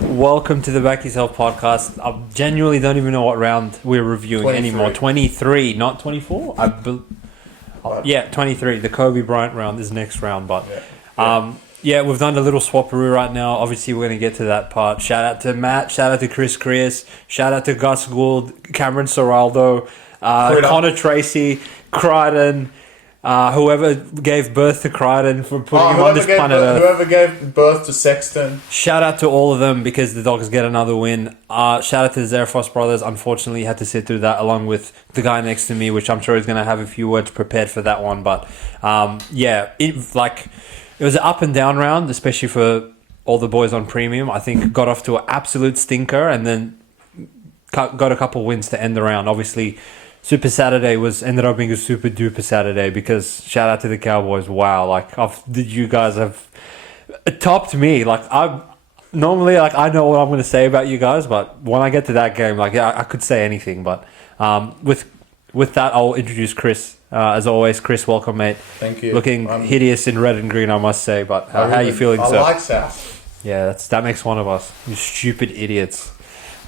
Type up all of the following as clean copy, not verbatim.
Welcome to the BackYourself Podcast. I genuinely don't even know what round we're reviewing 23. anymore. 23, not 24? 23. The Kobe Bryant round is next round. But we've done a little swapperoo right now. Obviously, we're going to get to that part. Shout out to Matt. Shout out to Chris Crias. Shout out to Gus Gould, Cameron Soraldo, Connor Tracy, Crichton. Whoever gave birth to Crichton for putting him on this planet Earth. Whoever gave birth to Sexton. Shout out to all of them because the Dogs get another win. Shout out to the Zarefos brothers. Unfortunately, he had to sit through that along with the guy next to me, which I'm sure he's going to have a few words prepared for that one. But it was an up and down round, especially for all the boys on premium. I think got off to an absolute stinker and then got a couple wins to end the round. Obviously, Super Saturday ended up being a super duper Saturday because shout out to the Cowboys. Wow, you guys have topped me. I know what I'm going to say about you guys, but when I get to that game, I could say anything. But with that, I'll introduce Chris. As always, Chris, welcome, mate. Thank you. Looking hideous in red and green, I must say. But how are you feeling, sir? I like South. Yeah, that makes one of us. You stupid idiots.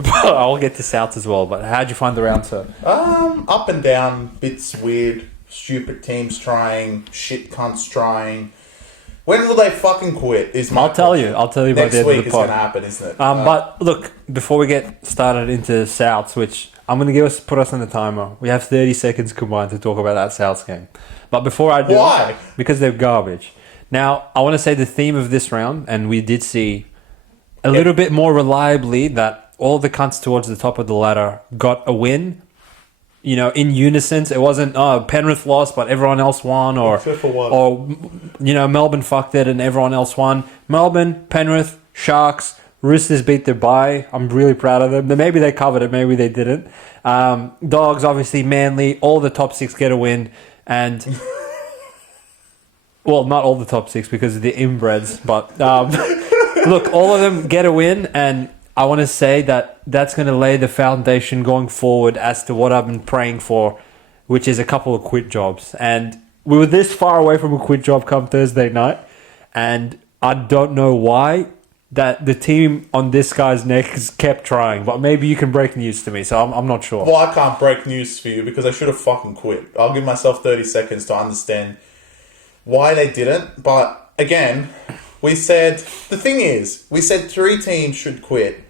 I'll get to South as well, but how'd you find the round, sir? Up and down, bits weird, stupid teams trying, shit cunts trying. When will they fucking quit? I'll tell you by the end of the pod. Next week is going to happen, isn't it? But look, before we get started into Souths, which I'm going to put us on the timer. We have 30 seconds combined to talk about that Souths game. But before I do, why? Because they're garbage. Now, I want to say the theme of this round, and we did see a little bit more reliably that all the cunts towards the top of the ladder got a win. You know, in unison. It wasn't Penrith lost, but everyone else won, except for one. Melbourne fucked it and everyone else won. Melbourne, Penrith, Sharks, Roosters beat their bye. I'm really proud of them. Maybe they covered it, maybe they didn't. Dogs, obviously, Manly, all the top six get a win, and well, not all the top six because of the inbreds, but look, all of them get a win, and I want to say that that's going to lay the foundation going forward as to what I've been praying for, which is a couple of quit jobs. And we were this far away from a quit job come Thursday night, and I don't know why that the team on this guy's neck has kept trying. But maybe you can break news to me, so I'm not sure. Well, I can't break news for you because I should have fucking quit. I'll give myself 30 seconds to understand why they didn't. But again, we said 3 teams should quit.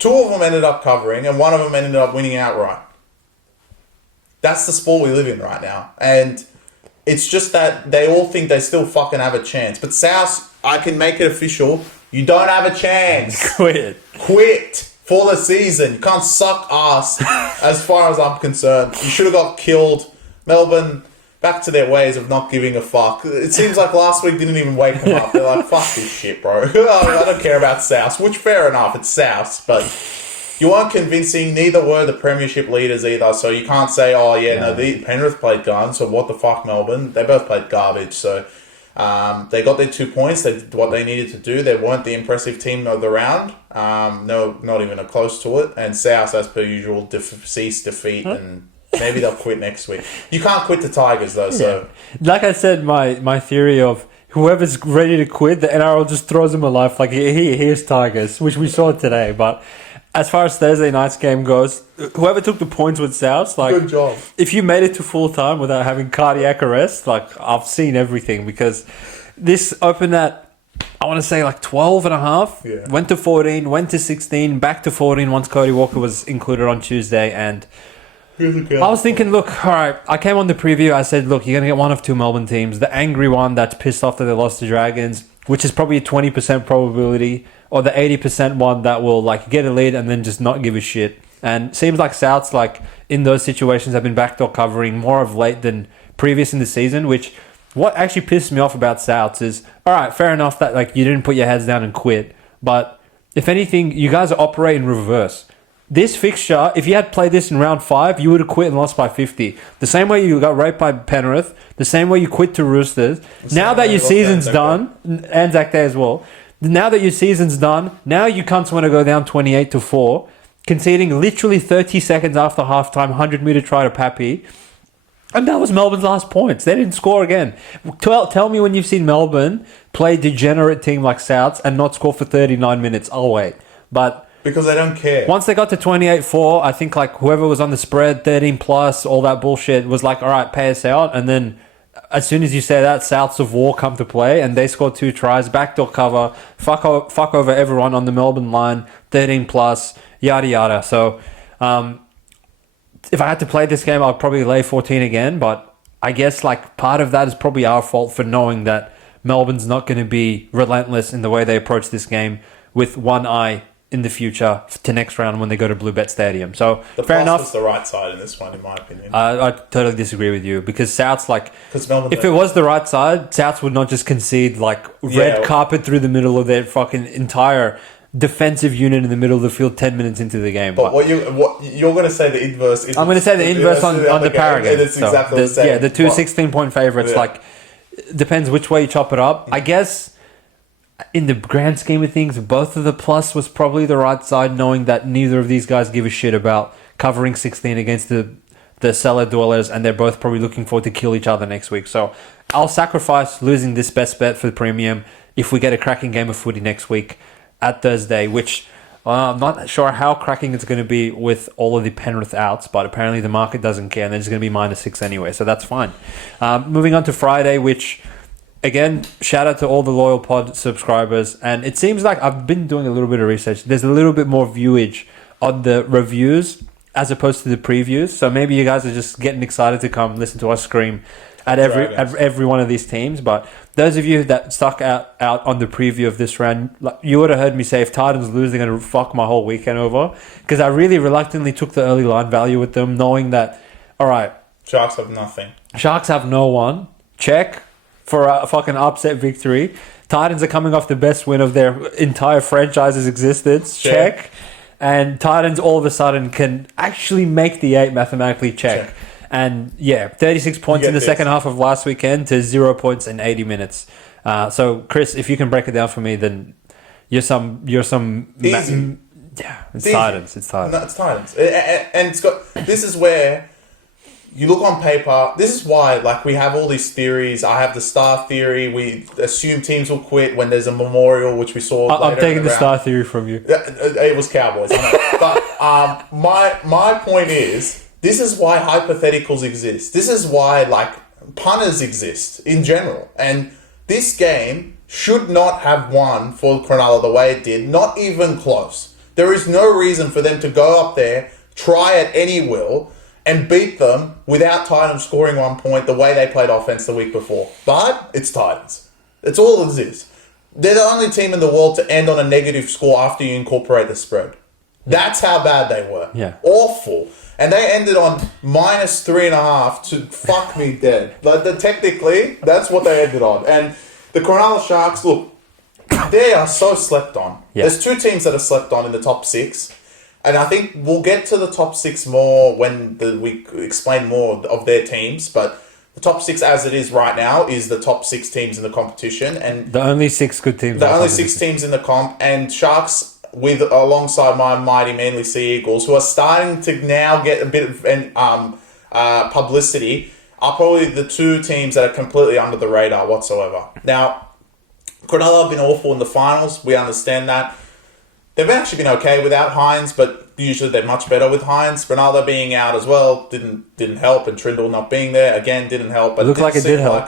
2 of them ended up covering, and 1 of them ended up winning outright. That's the sport we live in right now. And it's just that they all think they still fucking have a chance. But South, I can make it official. You don't have a chance. Quit For the season. You can't suck ass as far as I'm concerned. You should have got killed. Melbourne, back to their ways of not giving a fuck. It seems like last week didn't even wake them up. They're like, fuck this shit, bro. I don't care about South. Which, fair enough, it's South. But you weren't convincing. Neither were the premiership leaders either. So you can't say, Penrith played guns. So what the fuck, Melbourne? They both played garbage. So they got their 2 points. They did what they needed to do. They weren't the impressive team of the round. No, not even a close to it. And South, as per usual, ceased defeat and... Maybe they'll quit next week. You can't quit the Tigers, though, so... Like I said, my theory of whoever's ready to quit, the NRL just throws them a life. Here's Tigers, which we saw today. But as far as Thursday night's game goes, whoever took the points with Souths, good job. If you made it to full time without having cardiac arrest, I've seen everything. Because this opened at, I want to say 12 and a half. Yeah. Went to 14, went to 16, back to 14 once Cody Walker was included on Tuesday, and... I was thinking, look, all right, I came on the preview, I said, look, you're going to get one of 2 Melbourne teams, the angry one that's pissed off that they lost to Dragons, which is probably a 20% probability, or the 80% one that will get a lead and then just not give a shit. And seems like Souths, in those situations have been backdoor covering more of late than previous in the season, which what actually pissed me off about Souths is, all right, fair enough that you didn't put your heads down and quit, but if anything, you guys operate in reverse. This fixture, if you had played this in round 5, you would have quit and lost by 50. The same way you got raped by Penrith, the same way you quit to Roosters. Now that your season's done, and Zach Day as well, now that your season's done, now you cunts want to go down 28-4, conceding literally 30 seconds after halftime, 100-metre try to Pappy. And that was Melbourne's last points. They didn't score again. Tell me when you've seen Melbourne play degenerate team like Souths and not score for 39 minutes. I'll wait. But because they don't care. once they got to 28-4, I think like whoever was on the spread, 13 plus, all that bullshit was like, all right, pay us out. And then as soon as you say that, Souths of War come to play and they score 2 tries, backdoor cover, fuck over everyone on the Melbourne line, 13 plus, yada yada. So if I had to play this game, I'd probably lay 14 again. But I guess like part of that is probably our fault for knowing that Melbourne's not going to be relentless in the way they approach this game with one eye in the future to next round when they go to Bluebet Stadium. So fair enough. Was the right side in this one, in my opinion. I totally disagree with you because Souths Melbourne, if it was the right side, Souths would not just concede red carpet through the middle of their fucking entire defensive unit in the middle of the field 10 minutes into the game. But what you're going to say the inverse is... I'm going to say the inverse on the Paragon. It's exactly the same. Yeah, the two 16-point favourites, depends which way you chop it up. I guess in the grand scheme of things, both of the plus was probably the right side, knowing that neither of these guys give a shit about covering 16 against the cellar dwellers, and they're both probably looking forward to kill each other next week. So I'll sacrifice losing this best bet for the premium if we get a cracking game of footy next week at Thursday, which I'm not sure how cracking it's going to be with all of the Penrith outs, but apparently the market doesn't care, and there's going to be -6 anyway, so that's fine. Moving on to Friday, which, again, shout out to all the loyal pod subscribers, and it seems like I've been doing a little bit of research. There's a little bit more viewage on the reviews as opposed to the previews, so maybe you guys are just getting excited to come listen to us scream at every one of these teams. But those of you that stuck out on the preview of this round, you would have heard me say if Titans lose, they're going to fuck my whole weekend over, because I really reluctantly took the early line value with them, knowing that, all right, Sharks have nothing. Sharks have no one. Check for a fucking upset victory. Titans are coming off the best win of their entire franchise's existence. Check. And Titans all of a sudden can actually make the 8 mathematically. Check. And 36 points in the second half of last weekend to 0 points in 80 minutes. So Chris, if you can break it down for me, then you're some Easy. It's Titans. No, it's Titans. And it's got, this is where you look on paper. This is why, we have all these theories. I have the star theory. We assume teams will quit when there's a memorial, which we saw. I'm taking the star theory from you. It was Cowboys. I know. But my point is, this is why hypotheticals exist. This is why, punters exist in general. And this game should not have won for Cronulla the way it did. Not even close. There is no reason for them to go up there, try at any will, and beat them without Titans scoring 1 point the way they played offense the week before. But it's Titans. It's all it is. They're the only team in the world to end on a negative score after you incorporate the spread. That's how bad they were. Yeah. Awful. And they ended on -3.5 to fuck me dead. Technically, that's what they ended on. And the Cronulla Sharks, look, they are so slept on. Yeah. There's 2 teams that are slept on in the top 6. And I think we'll get to the top 6 more when we explain more of their teams. But the top 6 as it is right now is the top 6 teams in the competition. And the only 6 good teams. The only 6 teams in the comp. And Sharks, alongside my mighty Manly Sea Eagles, who are starting to now get a bit of publicity, are probably the 2 teams that are completely under the radar whatsoever. Now, Cronulla have been awful in the finals. We understand that. They've actually been okay without Hines, but usually they're much better with Hines. Ronaldo being out as well didn't help, and Trindle not being there again didn't help. But it looked like it did help.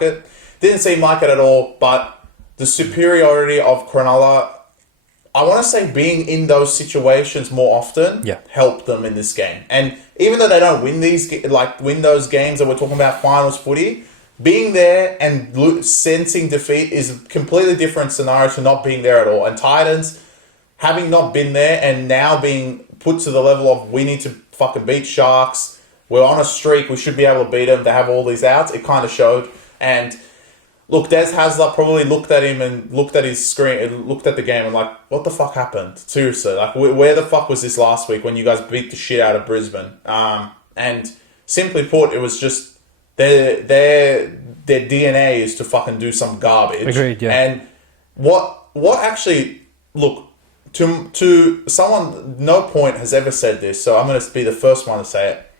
Didn't seem like it at all. But the superiority of Cronulla, I want to say, being in those situations more often, helped them in this game. And even though they don't win those games that we're talking about, finals footy, being there and sensing defeat is a completely different scenario to not being there at all. And Titans, having not been there and now being put to the level of we need to fucking beat Sharks, we're on a streak, we should be able to beat them, they have all these outs, it kind of showed. And look, Des Hasler probably looked at him and looked at his screen and looked at the game and what the fuck happened? Seriously, where the fuck was this last week when you guys beat the shit out of Brisbane? And simply put, it was just their DNA is to fucking do some garbage. Agreed, yeah. And what actually, look, to someone, no point has ever said this, so I'm going to be the first one to say it.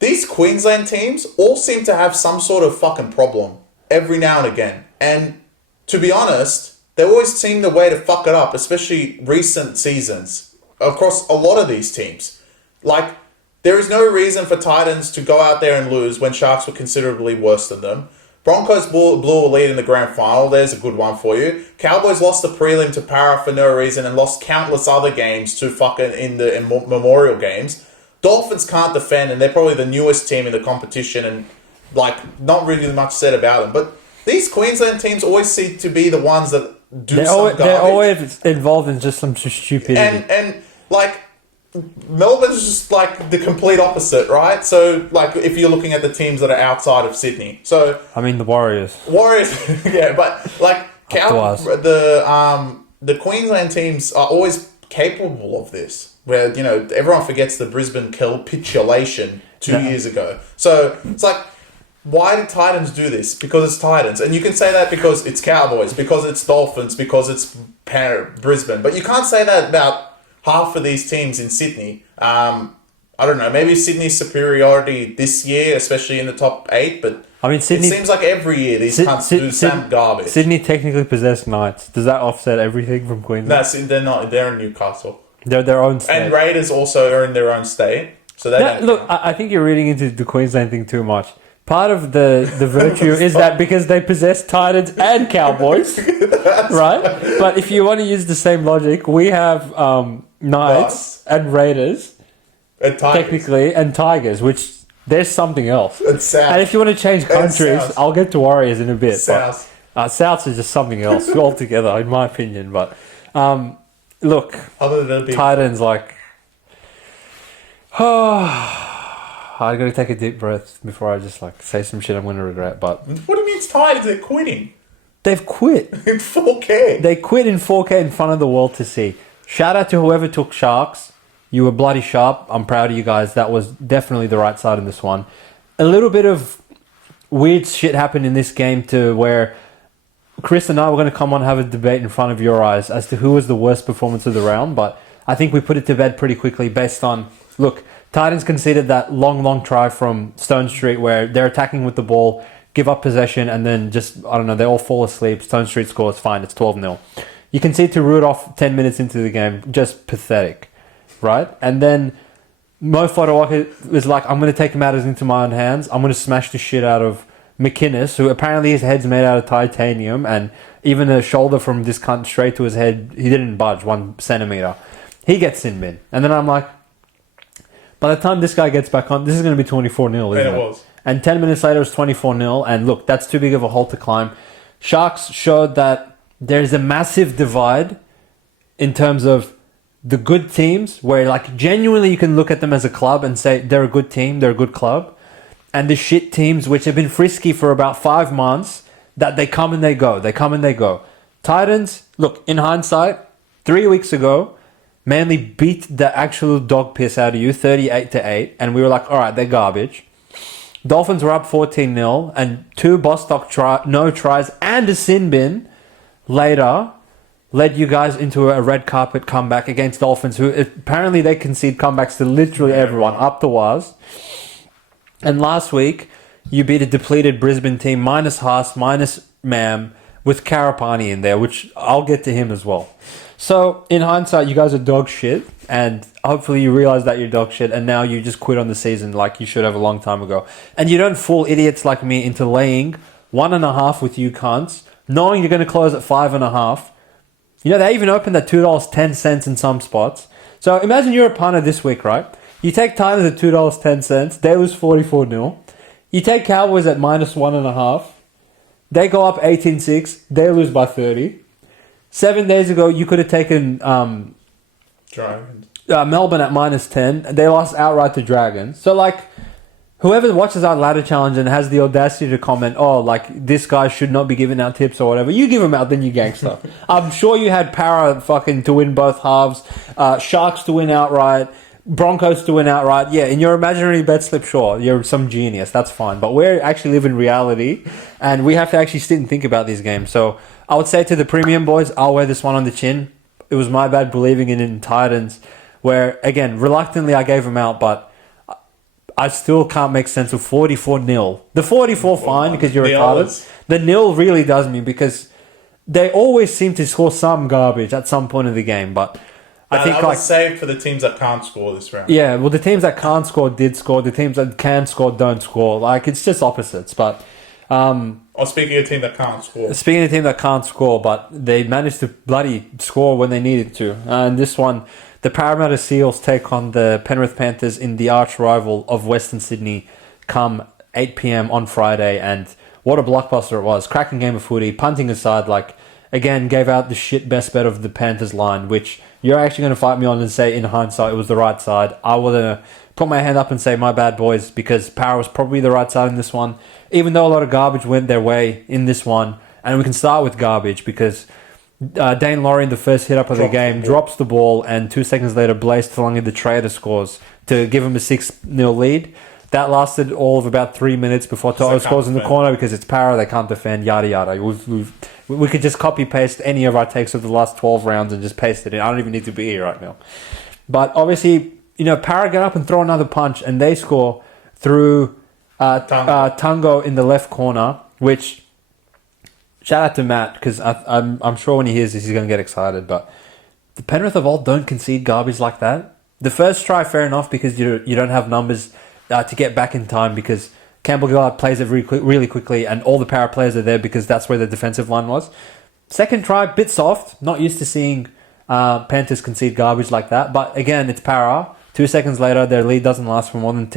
these Queensland teams all seem to have some sort of fucking problem every now and again. And to be honest, they always seem the way to fuck it up, especially recent seasons across a lot of these teams. Like, there is no reason for Titans to go out there and lose when Sharks were considerably worse than them. Broncos blew a lead in the grand final. There's a good one for you. Cowboys lost the prelim to Para for no reason and lost countless other games to fucking in Memorial games. Dolphins can't defend, and they're probably the newest team in the competition, and like not really much said about them. But these Queensland teams always seem to be the ones that do garbage. They're always involved in just some stupidity. And like Melbourne's just like the complete opposite, right? So like if you're looking at the teams that are outside of Sydney, so I mean the Warriors, yeah, but like the Queensland teams are always capable of this. Where, you know, everyone forgets the Brisbane capitulation 2 years ago. So it's like, why did Titans do this? Because it's Titans. And you can say that because it's Cowboys, because it's Dolphins, because it's Brisbane. But you can't say that about half of these teams in Sydney. I don't know, maybe Sydney's superiority this year, especially in the top 8, but I mean, Sydney, it seems like every year these cunts do some garbage. Sydney technically possess Knights. Does that offset everything from Queensland? They're not. They're in Newcastle. They're their own state. And Raiders also are in their own state. So they don't look, I think you're reading into the Queensland thing too much. Part of the virtue is that because they possess Titans and Cowboys, right? But if you want to use the same logic, we have Knights and Raiders, and Tigers. Technically, and Tigers, which there's something else. And South. And if you want to change countries, I'll get to Warriors in a bit. South. But, South is just something else altogether, in my opinion. But look, other than Titans, like, I got to take a deep breath before I just like say some shit I'm going to regret. But what do you mean it's Titans? They're quitting. They've quit In 4K. They quit in 4K in front of the world to see. Shout out to whoever took Sharks. You were bloody sharp. I'm proud of you guys. That was definitely the right side in this one. A little bit of weird shit happened in this game to where Chris and I were going to come on and have a debate in front of your eyes as to who was the worst performance of the round. But I think we put it to bed pretty quickly based on, look, Titans conceded that long try from Stone Street where they're attacking with the ball, give up possession, and then just, I don't know, they all fall asleep. Stone Street scores, fine, it's 12-0. You concede to Rudolph 10 minutes into the game, just pathetic, right? And then Mo Fotuaika was like, I'm going to take matters into my own hands. I'm going to smash the shit out of McInnes, who apparently his head's made out of titanium, and even a shoulder from this cunt straight to his head, he didn't budge 1 centimeter. He gets sin bin. And then I'm like, by the time this guy gets back on, this is going to be 24-0, isn't it? And it was. And 10 minutes later, it was 24-0. And look, that's too big of a hole to climb. Sharks showed that there's a massive divide in terms of the good teams, where like genuinely you can look at them as a club and say they're a good team, they're a good club. And the shit teams, which have been frisky for about 5 months, that they come and they go. They come and they go. Titans, look, in hindsight, 3 weeks ago, Manly beat the actual dog piss out of you, 38-8, and we were like, all right, they're garbage. Dolphins were up 14-0, and 2 Bostock no tries and a sin bin later led you guys into a red carpet comeback against Dolphins, who apparently they concede comebacks to literally everyone, up the waz. And last week, you beat a depleted Brisbane team, minus Haas, minus Mam, with Karapani in there, which I'll get to him as well. So, in hindsight, you guys are dog shit, and hopefully you realise that you're dog shit, and now you just quit on the season like you should have a long time ago. And you don't fool idiots like me into laying 1.5 with you cunts, knowing you're going to close at 5.5. You know, they even opened at $2.10 in some spots. So, imagine you're a punter this week, right? You take Titans at $2.10, they lose 44-0. You take Cowboys at minus 1.5. They go up 18-6, they lose by 30. 7 days ago, you could have taken Dragons. Melbourne at minus 10. They lost outright to Dragons. So, like, whoever watches our ladder challenge and has the audacity to comment, oh, like, this guy should not be giving out tips or whatever, you give him out, then you gangster. I'm sure you had Para fucking to win both halves, Sharks to win outright, Broncos to win outright. Yeah, in your imaginary bet slip, sure, you're some genius. That's fine. But we're actually living reality, and we have to actually sit and think about these games. So, I would say to the premium boys, I'll wear this one on the chin. It was my bad believing in Titans, where, again, reluctantly I gave them out, but I still can't make sense of 44-0. The 44 fine because you're retarded. The nil really does me because they always seem to score some garbage at some point in the game, but I think was saved for the teams that can't score this round. Yeah, well, the teams that can't score did score. The teams that can score don't score. Like, it's just opposites. But speaking of a team that can't score. Speaking of a team that can't score, but they managed to bloody score when they needed to. And this one, the Parramatta Seals take on the Penrith Panthers in the arch rival of Western Sydney come 8 p.m. on Friday. And what a blockbuster it was. Cracking game of footy. Punting aside, like, again, gave out the shit best bet of the Panthers line, which you're actually going to fight me on and say, in hindsight, it was the right side. I want to put my hand up and say, my bad, boys, because Para was probably the right side in this one, even though a lot of garbage went their way in this one. And we can start with garbage because Dane Laurie, in the first hit-up of the game, drops the ball, and 2 seconds later, Blaise Talangi, the trader, scores to give him a 6-0 lead. That lasted all of about 3 minutes before Toto scores in the corner because it's Para, they can't defend, yada yada. We could just copy-paste any of our takes of the last 12 rounds and just paste it in. I don't even need to be here right now. But obviously, Para get up and throw another punch, and they score through Tango in the left corner, which, shout out to Matt, because I'm sure when he hears this, he's going to get excited. But the Penrith of old don't concede garbage like that. The first try, fair enough, because you don't have numbers to get back in time, because Campbell Gillard plays it really quickly, and all the Para players are there because that's where the defensive line was. Second try, bit soft. Not used to seeing Panthers concede garbage like that. But again, it's Para. 2 seconds later, their lead doesn't last for more than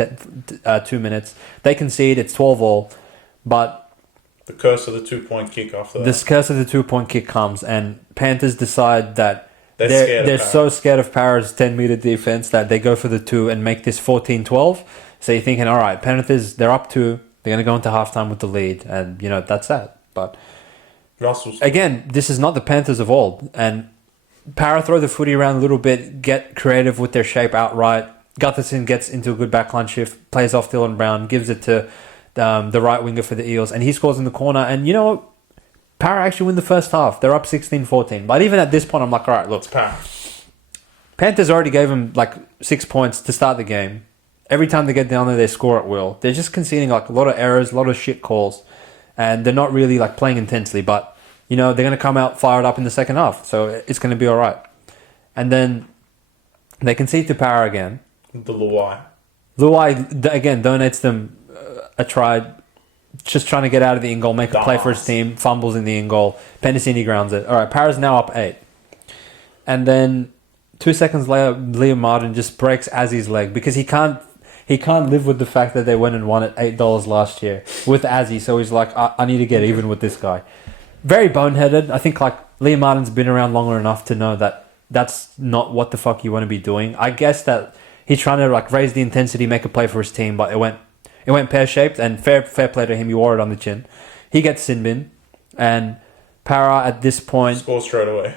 2 minutes. They concede, it's 12-all. But the curse of the 2-point kick after that. The curse of the 2-point kick comes, and Panthers decide that they're so scared of Para's 10-meter defense that they go for the 2 and make this 14-12. So you're thinking, all right, Panthers, they're up 2. They're going to go into halftime with the lead. And, that's that. But again, this is not the Panthers of old. And Para throw the footy around a little bit, get creative with their shape outright. Gutherson gets into a good backline shift, plays off Dylan Brown, gives it to the right winger for the Eels, and he scores in the corner. And you know what? Para actually win the first half. They're up 16-14. But even at this point, I'm like, all right, look. Panthers already gave them 6 points to start the game. Every time they get down there, they score at will. They're just conceding a lot of errors, a lot of shit calls, and they're not really playing intensely. But they're going to come out fired up in the second half, so it's going to be all right. And then they concede to Para again. The Luai again donates them a try, just trying to get out of the in-goal, make a play for his team, fumbles in the in-goal. Penasini grounds it. All right, Para's now up 8. And then 2 seconds later, Liam Martin just breaks Azzy's leg because he can't live with the fact that they went and won at $8 last year with Azzy. So he's like, I need to get even with this guy. Very boneheaded. I think Liam Martin's been around longer enough to know that that's not what the fuck you want to be doing. I guess that he's trying to raise the intensity, make a play for his team, but it went pear-shaped, and fair play to him. He wore it on the chin. He gets sin bin, and Para at this point scores straight away.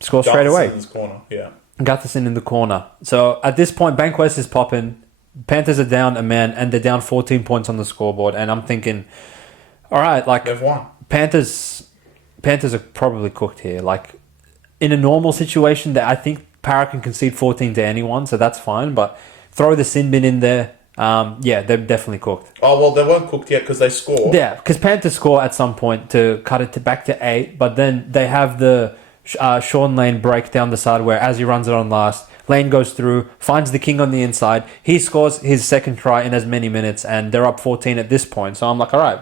Gutherson's corner, yeah. Gutherson in the corner. So at this point, Bankwest is popping. Panthers are down a man, and they're down 14 points on the scoreboard. And I'm thinking, all right, they've won. Panthers are probably cooked here. In a normal situation, that I think Para can concede 14 to anyone, so that's fine. But throw the sin bin in there. They're definitely cooked. Oh, well, they weren't cooked yet because they scored. Yeah, because Panthers score at some point to cut it back to 8, but then they have the Sean Lane break down the side where as he runs it on last, Lane goes through, finds the king on the inside. He scores his second try in as many minutes, and they're up 14 at this point. So I'm like, all right,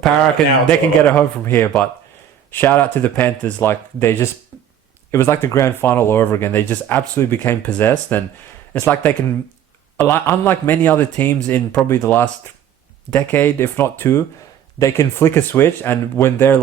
Para can get it home from here. But shout out to the Panthers, it was like the grand final all over again. They just absolutely became possessed, and it's like they can, unlike many other teams in probably the last decade, if not 2, they can flick a switch, and when they're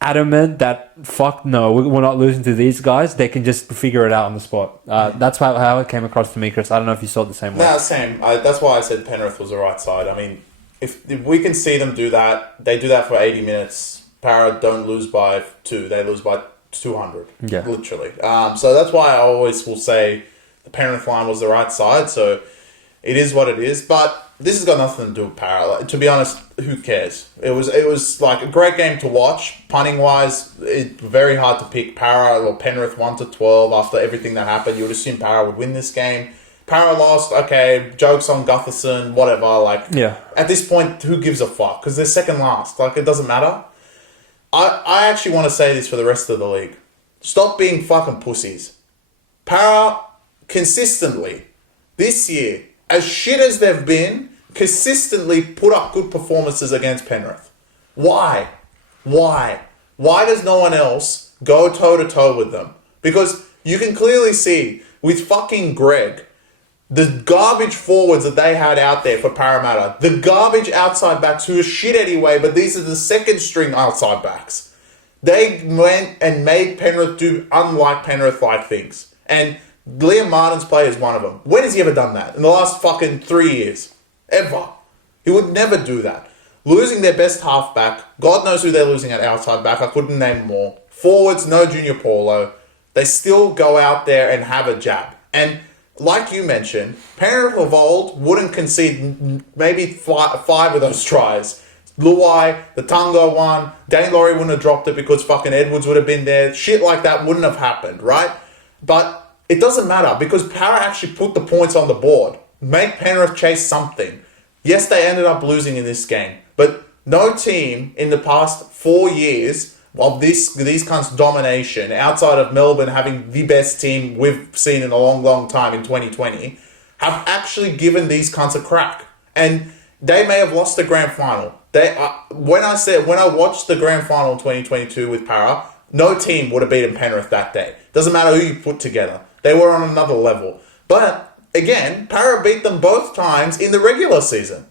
adamant that fuck no, we're not losing to these guys, they can just figure it out on the spot. That's how it came across to me, Chris. I don't know if you saw it the same way. No, same. That's why I said Penrith was the right side. I mean, if we can see them do that, they do that for 80 minutes. Para don't lose by 2, they lose by 200. Yeah. Literally. So that's why I always will say the Penrith line was the right side. So it is what it is. But this has got nothing to do with Para. To be honest, who cares? It was a great game to watch. Punting wise, it's very hard to pick Para or Penrith 1-12 after everything that happened. You would assume Para would win this game. Para lost, okay, jokes on Gutherson, whatever, like... Yeah. At this point, who gives a fuck? Because they're second last. Like, it doesn't matter. I actually want to say this for the rest of the league. Stop being fucking pussies. Para, consistently, this year, as shit as they've been, consistently put up good performances against Penrith. Why? Why does no one else go toe-to-toe with them? Because you can clearly see, with fucking Greg, the garbage forwards that they had out there for Parramatta, the garbage outside backs who are shit anyway, but these are the second string outside backs. They went and made Penrith do unlike Penrith-like things. And Liam Martin's play is one of them. When has he ever done that? In the last fucking 3 years. Ever. He would never do that. Losing their best halfback, God knows who they're losing at outside back, I couldn't name more. Forwards, no Junior Paulo. They still go out there and have a jab. And like you mentioned, Penrith of old wouldn't concede maybe five of those tries. Luai, the Tungo one, Danny Laurie wouldn't have dropped it because fucking Edwards would have been there. Shit like that wouldn't have happened, right? But it doesn't matter because Para actually put the points on the board. Make Penrith chase something. Yes, they ended up losing in this game, but no team in the past 4 years of these kinds of domination, outside of Melbourne having the best team we've seen in a long, long time in 2020, have actually given these kinds of crack. And they may have lost the grand final. When I watched the grand final in 2022 with Para, no team would have beaten Penrith that day. Doesn't matter who you put together. They were on another level. But again, Para beat them both times in the regular season.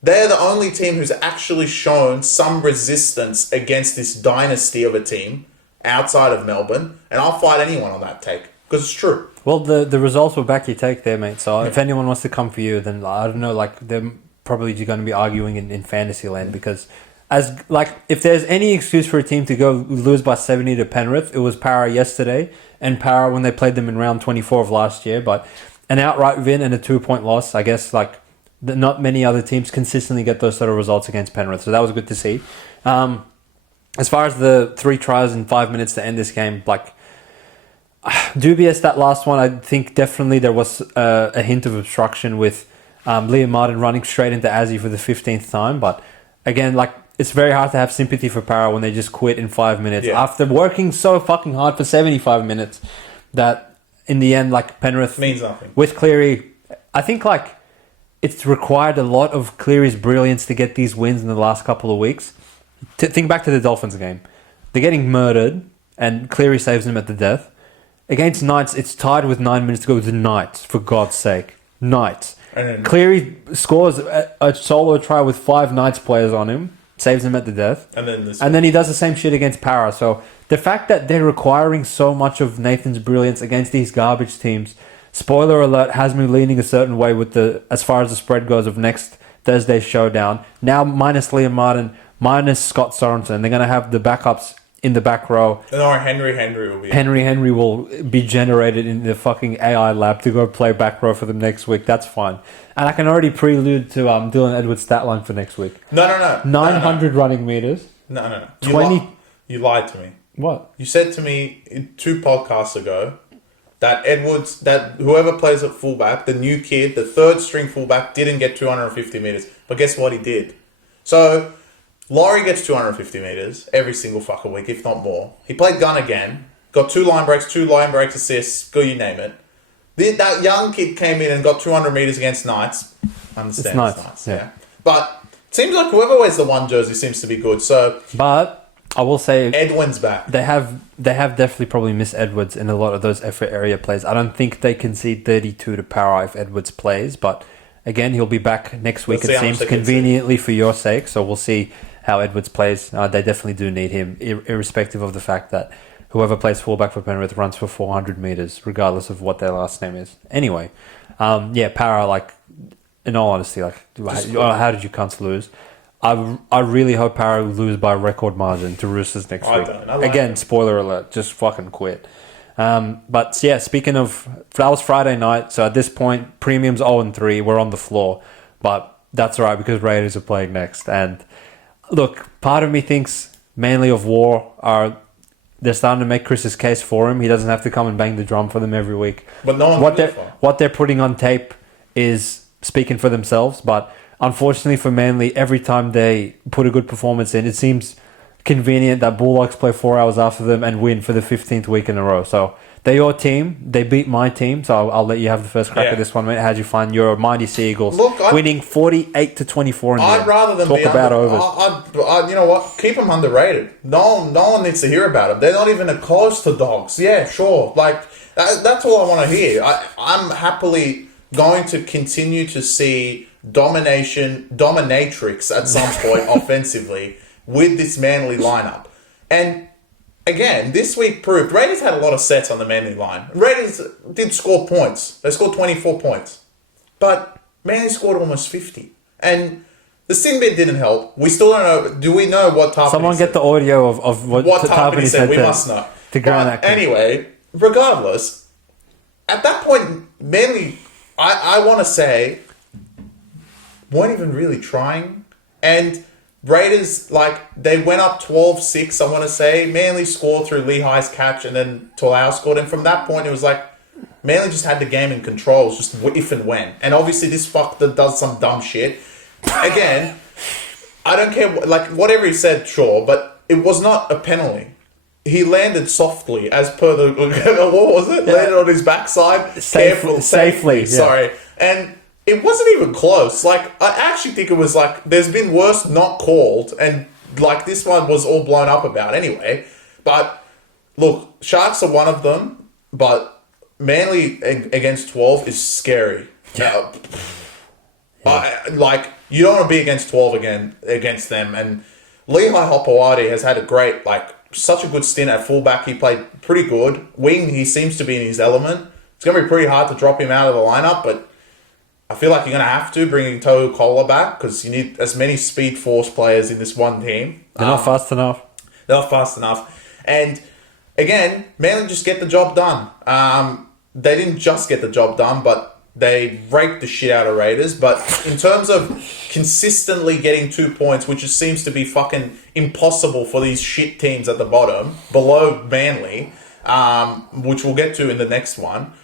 They're the only team who's actually shown some resistance against this dynasty of a team outside of Melbourne. And I'll fight anyone on that take because it's true. Well, the results will back your take there, mate. So if anyone wants to come for you, then I don't know, like they're probably going to be arguing in fantasy land because if there's any excuse for a team to go lose by 70 to Penrith, it was Para yesterday and Para when they played them in round 24 of last year. But an outright win and a 2-point loss, I guess, not many other teams consistently get those sort of results against Penrith. So that was good to see. As far as the 3 tries in 5 minutes to end this game, dubious that last one. I think definitely there was a hint of obstruction with Liam Martin running straight into Azzy for the 15th time. But again, it's very hard to have sympathy for Para when they just quit in 5 minutes after working so fucking hard for 75 minutes that in the end, Penrith means nothing. With Cleary, I think it's required a lot of Cleary's brilliance to get these wins in the last couple of weeks. Think back to the Dolphins game. They're getting murdered, and Cleary saves them at the death. Against Knights, it's tied with 9 minutes to go to Knights, for God's sake. Knights. Cleary scores a solo try with 5 Knights players on him, saves them at the death. And then he does the same shit against Para. So the fact that they're requiring so much of Nathan's brilliance against these garbage teams, spoiler alert, has me leaning a certain way with as far as the spread goes of next Thursday's showdown. Now minus Liam Martin, minus Scott Sorensen. They're going to have the backups in the back row. No, Henry will be. Henry will be generated in the fucking AI lab to go play back row for them next week. That's fine. And I can already prelude to Dylan Edwards' stat line for next week. No. 900 running meters. No. 20. You lied to me. What? You said to me 2 podcasts ago that whoever plays at fullback, the new kid, the third string fullback, didn't get 250 meters. But guess what? He did. So Laurie gets 250 meters every single fucking week, if not more. He played gun again, got 2 line breaks assists, go you name it. That young kid came in and got 200 meters against Knights. Understand it's Knights, yeah. But it seems like whoever wears the 1 jersey seems to be good. So, but I will say Edwin's back. They have definitely probably missed Edwards in a lot of those effort area plays. I don't think they concede 32 to Para if Edwards plays, but again, he'll be back next week. It seems conveniently for your sake, so we'll see how Edwards plays. They definitely do need him, irrespective of the fact that whoever plays fullback for Penrith runs for 400 meters, regardless of what their last name is. Anyway, Para, in all honesty, how did you cunts lose? I really hope Para lose by a record margin to Roosters next week. Again, spoiler alert, just fucking quit. But yeah, speaking of, that was Friday night, so at this point, Premium's 0-3, we're on the floor. But that's alright because Raiders are playing next. And look, part of me thinks Manly of War are they're starting to make Chris's case for him. He doesn't have to come and bang the drum for them every week. But no one what they're putting on tape is speaking for themselves. But unfortunately for Manly, every time they put a good performance in, it seems convenient that Bulldogs play 4 hours after them and win for the 15th week in a row. So they're your team. They beat my team. So I'll let you have the first crack at this one, mate. How'd you find your mighty Sea Eagles winning 48-24? I'd rather than talk about overs. You know what? Keep them underrated. No one needs to hear about them. They're not even close to Dogs. Yeah, sure. Like that's all I want to hear. I'm happily going to continue to see dominatrix at some point offensively with this Manly lineup. And again, this week proved Raiders had a lot of sets on the Manly line. Raiders did score points. They scored 24 points. But Manly scored almost 50. And the sin bit didn't help. We still don't know. Do we know what Tarpany Someone said? get the audio of what Tarpany said. We must know. To ground that. Anyway, regardless, at that point, Manly, I want to say, weren't even really trying. And Raiders, they went up 12-6, I want to say. Manly scored through Lehigh's catch, and then Tolau scored. And from that point, it was like, Manly just had the game in control. It was just if and when. And obviously, this fuck that does some dumb shit. Again, I don't care, whatever he said, sure, but it was not a penalty. He landed softly, as per the... What was it? Yeah. Landed on his backside. Safely. Sorry. Yeah. And it wasn't even close. I actually think it was there's been worse not called, and this one was all blown up about anyway. But look, Sharks are one of them, but Manly against 12 is scary. Yeah. You don't want to be against 12 again against them. And Lehigh Hopewadi has had a great, such a good stint at fullback. He played pretty good. Wing, he seems to be in his element. It's going to be pretty hard to drop him out of the lineup, but I feel like you're going to have to, bringing Tohu Kola back, because you need as many Speed Force players in this one team. They're not fast enough. They're not fast enough. And again, Manly just get the job done. They didn't just get the job done, but they raked the shit out of Raiders. But in terms of consistently getting 2 points, which just seems to be fucking impossible for these shit teams at the bottom, below Manly, which we'll get to in the next one,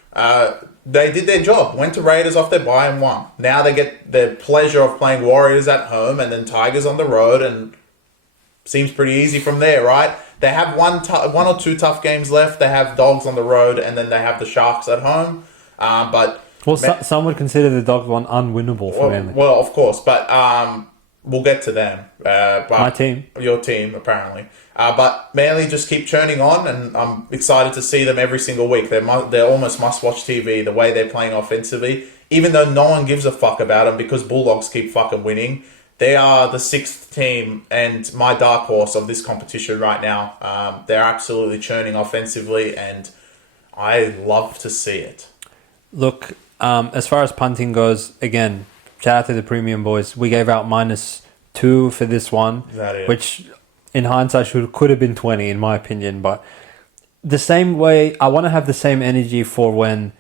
they did their job. Went to Raiders off their bye and won. Now they get the pleasure of playing Warriors at home and then Tigers on the road, and seems pretty easy from there, right? They have one or two tough games left. They have Dogs on the road, and then they have the Sharks at home. Some would consider the Dogs one unwinnable for Manly. Well, of course, but we'll get to them. My team. Your team, apparently. But Manly just keep churning on, and I'm excited to see them every single week. They're almost must-watch TV, the way they're playing offensively, even though no one gives a fuck about them because Bulldogs keep fucking winning. They are the sixth team and my dark horse of this competition right now. They're absolutely churning offensively, and I love to see it. Look, as far as punting goes, again, shout out to the premium boys. We gave out -2 for this one, which in hindsight could have been 20 in my opinion. But the same way, I want to have the same energy for when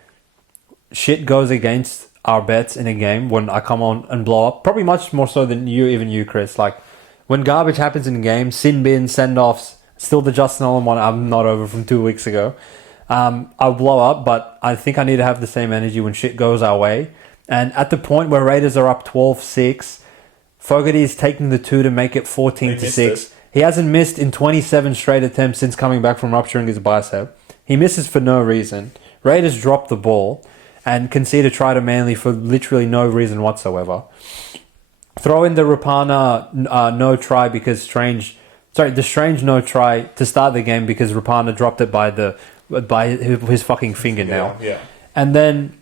shit goes against our bets in a game, when I come on and blow up. Probably much more so than you, Chris. When garbage happens in a game, sin bins, send-offs, still the Justin Olam one I'm not over from 2 weeks ago. I'll blow up, but I think I need to have the same energy when shit goes our way. And at the point where Raiders are up 12-6, Fogarty is taking the 2 to make it 14-6. He hasn't missed in 27 straight attempts since coming back from rupturing his bicep. He misses for no reason. Raiders drop the ball and concede a try to Manly for literally no reason whatsoever. Throw in the Rapana no try because Strange no try to start the game because Rapana dropped it by his fucking fingernail. Yeah. And then,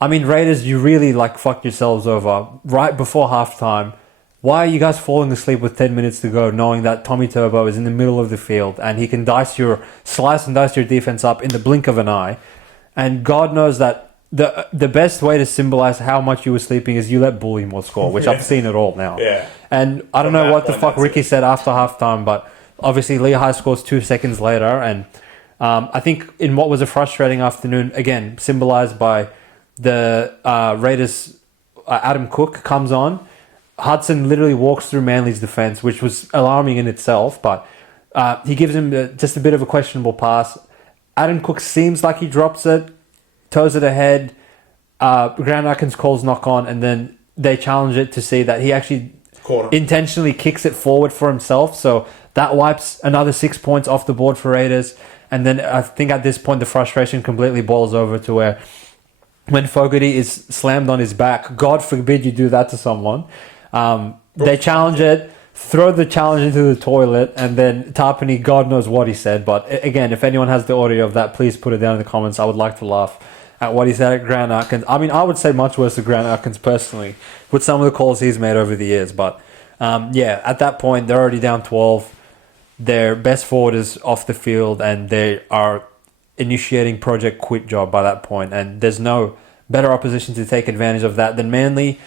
Raiders, you really fucked yourselves over right before halftime. Why are you guys falling asleep with 10 minutes to go, knowing that Tommy Turbo is in the middle of the field and he can slice and dice your defense up in the blink of an eye? And God knows that the best way to symbolize how much you were sleeping is you let Bullimore score, which I've seen it all now. Yeah. And I don't know what the fuck Ricky said after halftime, but obviously Lehigh scores 2 seconds later. And I think in what was a frustrating afternoon, again, symbolized by the Raiders, Adam Cook comes on. Hudson literally walks through Manly's defense, which was alarming in itself, but He gives him just a bit of a questionable pass. Adam Cook seems like he drops it, toes it ahead. Grant Atkins calls knock on, and then they challenge it to see that he actually intentionally kicks it forward for himself. So that wipes another 6 points off the board for Raiders. And then I think at this point the frustration completely boils over to where when Fogarty is slammed on his back, God forbid you do that to someone. They challenge it, throw the challenge into the toilet, and then Tarpany, God knows what he said. But again, if anyone has the audio of that, please put it down in the comments. I would like to laugh at what he said at Grant Atkins. I mean, I would say much worse to Grant Atkins personally with some of the calls he's made over the years. But yeah, at that point, they're already down 12. Their best forward is off the field, and they are initiating Project Quit job by that point. And there's no better opposition to take advantage of that than Manly.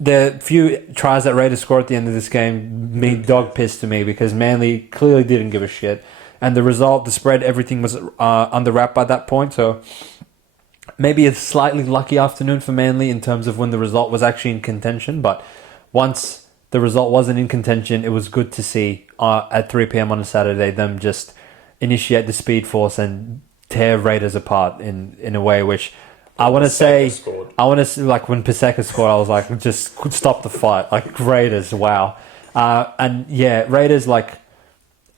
The few tries that Raiders scored at the end of this game mean dog piss to me because Manly clearly didn't give a shit. And the result, the spread, everything was under wrap by that point. So maybe a slightly lucky afternoon for Manly in terms of when the result was actually in contention. But once the result wasn't in contention, it was good to see at 3 p.m. on a Saturday them just initiate the Speed Force and tear Raiders apart in a way which I want to say, like when Paseka scored, I was like, just could stop the fight. Like Raiders, wow. And yeah, Raiders, like,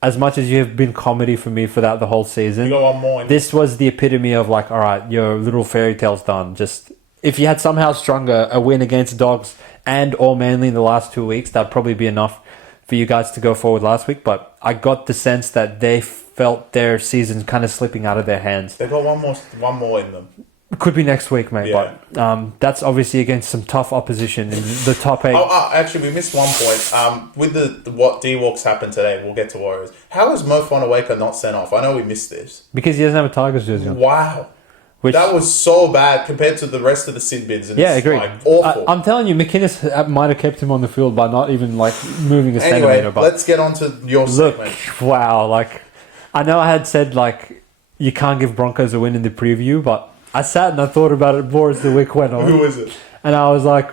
as much as you have been comedy for me for that the whole season, you got one more. This was the epitome of like, all right, your little fairy tale's done. Just if you had somehow strung a win against Dogs and or Manly in the last 2 weeks, that'd probably be enough for you guys to go forward last week. But I got the sense that they felt their season kind of slipping out of their hands. They got one more in them. Could be next week, mate. Yeah. But that's obviously against some tough opposition in the top 8. Actually, we missed one point. With what D-Walks happened today, we'll get to Warriors. How is Mo Fonaweka not sent off? I know we missed this. Because he doesn't have a Tigers jersey on. Wow. That was so bad compared to the rest of the sin bids. And yeah, it's agree. Like, awful. I'm telling you, McInnes might have kept him on the field by not even like moving a anyway, centimetre. But let's get on to your segment. Wow. Like, I know I had said like you can't give Broncos a win in the preview, but I sat and I thought about it more as the week went on. Who is it? And I was like,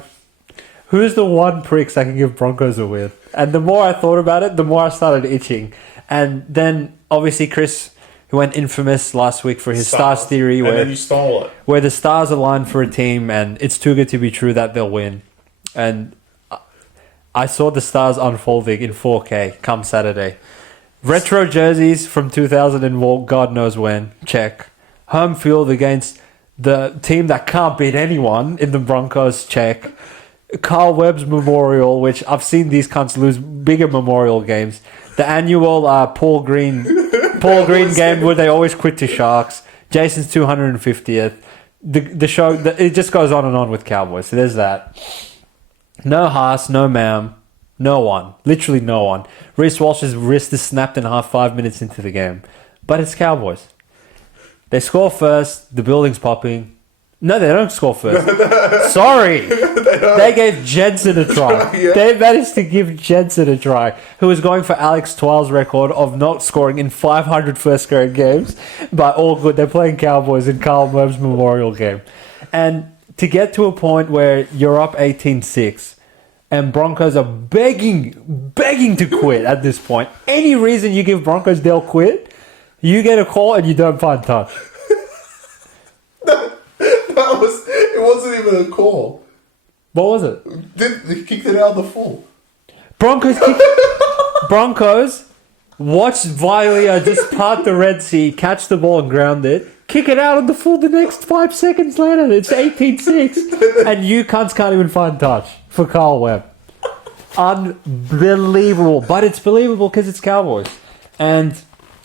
who's the one pricks I can give Broncos a win? And the more I thought about it, the more I started itching. And then, obviously, Chris, who went infamous last week for his Stars theory. And then you stole it. Where the stars align for a team and it's too good to be true that they'll win. And I saw the stars unfolding in 4K come Saturday. Retro jerseys from 2000 and God knows when. Check. Home field against the team that can't beat anyone in the Broncos, check. Carl Webb's memorial, which I've seen these cunts lose bigger memorial games. The annual Paul Green game where they always quit to Sharks. Jason's 250th. The show, it just goes on and on with Cowboys. So there's that. No Haas, no Mam, no one. Literally no one. Reece Walsh's wrist is snapped in half 5 minutes into the game. But it's Cowboys. They score first. The building's popping. No, they don't score first. Sorry. They gave Jensen a try. Yeah. They managed to give Jensen a try, who was going for Alex Twal's record of not scoring in 500 first grade games. But all good. They're playing Cowboys in Carl Merv's memorial game. And to get to a point where you're up 18-6 and Broncos are begging to quit at this point. Any reason you give Broncos they'll quit, you get a call and you don't find touch. It wasn't even a call. What was it? They kicked it out of the full. Broncos watch Vilea just part the Red Sea, catch the ball and ground it, kick it out on the full the next 5 seconds later. It's 18-6. And you cunts can't even find touch for Carl Webb. Unbelievable. But it's believable because it's Cowboys. And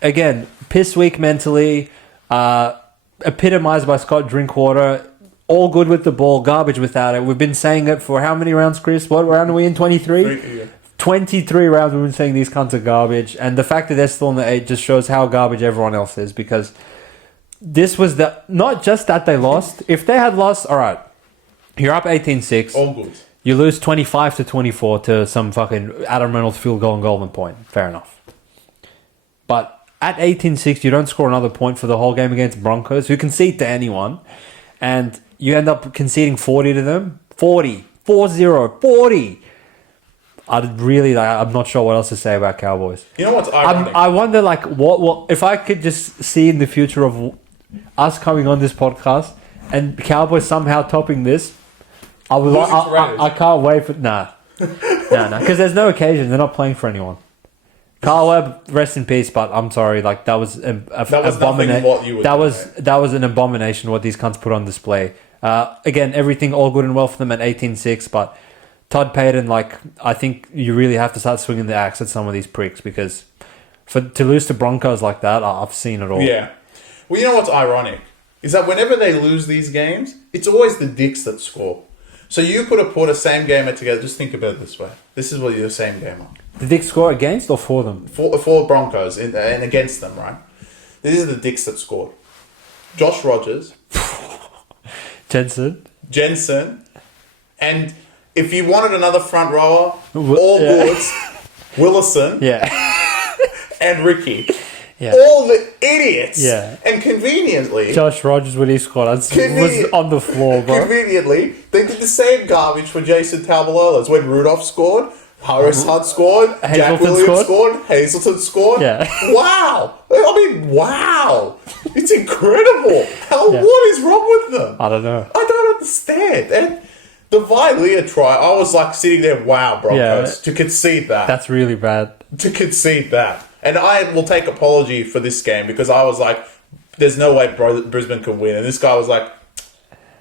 again, piss week mentally, epitomized by Scott Drinkwater. All good with the ball, garbage without it. We've been saying it for how many rounds, Chris? What round are we in? 23? 23 rounds we've been saying these cunts are garbage. And the fact that they're still in the 8 just shows how garbage everyone else is. Because this was not just that they lost. If they had lost, all right, you're up 18-6. All good. You lose 25-24 to some fucking Adam Reynolds field goal and golden point. Fair enough. But at 18-6, you don't score another point for the whole game against Broncos, who concede to anyone. And you end up conceding 40 to them. 40. 4-0. 40. I'm not sure what else to say about Cowboys. You know what's ironic? I wonder, like, what if I could just see in the future of us coming on this podcast and Cowboys somehow topping this. I can't wait for no, because there's no occasion. They're not playing for anyone. Carl Webb, rest in peace. But I'm sorry, like that was an abomination. That was an abomination what these cunts put on display. Again, everything all good and well for them at 18-6, but Todd Payton, like, I think you really have to start swinging the axe at some of these pricks because to lose to Broncos like that, I've seen it all. Yeah. Well, you know what's ironic is that whenever they lose these games, it's always the dicks that score. So you could have put a same gamer together. Just think about it this way. This is what you're same gamer. The dicks score against or for them? For Broncos and against them, right? These are the dicks that scored. Josh Rogers. Jensen. And if you wanted another front rower, all goods, Willison. Yeah. And Ricky. Yeah. All the idiots. Yeah. And conveniently... Josh Rogers, when he scored, was on the floor, bro. Conveniently, they did the same garbage for Jason Taubalolas. When Rudolph scored, Harris Hunt scored, Jack Williams scored, Hazelton scored. Yeah. Wow. I mean, wow. It's incredible. What is wrong with them? I don't know. I don't understand. And the Vilea try, I was like sitting there, wow, Broncos, to concede that. That's really bad. To concede that. And I will take apology for this game because I was like, there's no way Brisbane can win. And this guy was like,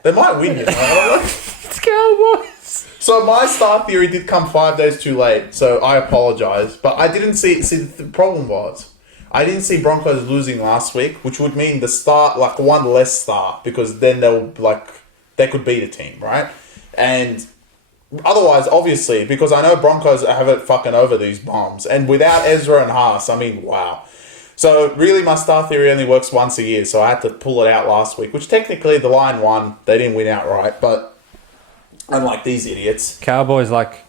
they might win, you know. It's Cowboys. So my star theory did come 5 days too late. So I apologise. But I didn't see the problem was, I didn't see Broncos losing last week, which would mean the start, like one less start, because then they could beat a team, right? And otherwise, obviously, because I know Broncos have it fucking over these bombs. And without Ezra and Haas, I mean, wow. So really my star theory only works once a year. So I had to pull it out last week, which technically the line won. They didn't win outright, but unlike these idiots. Cowboys, like,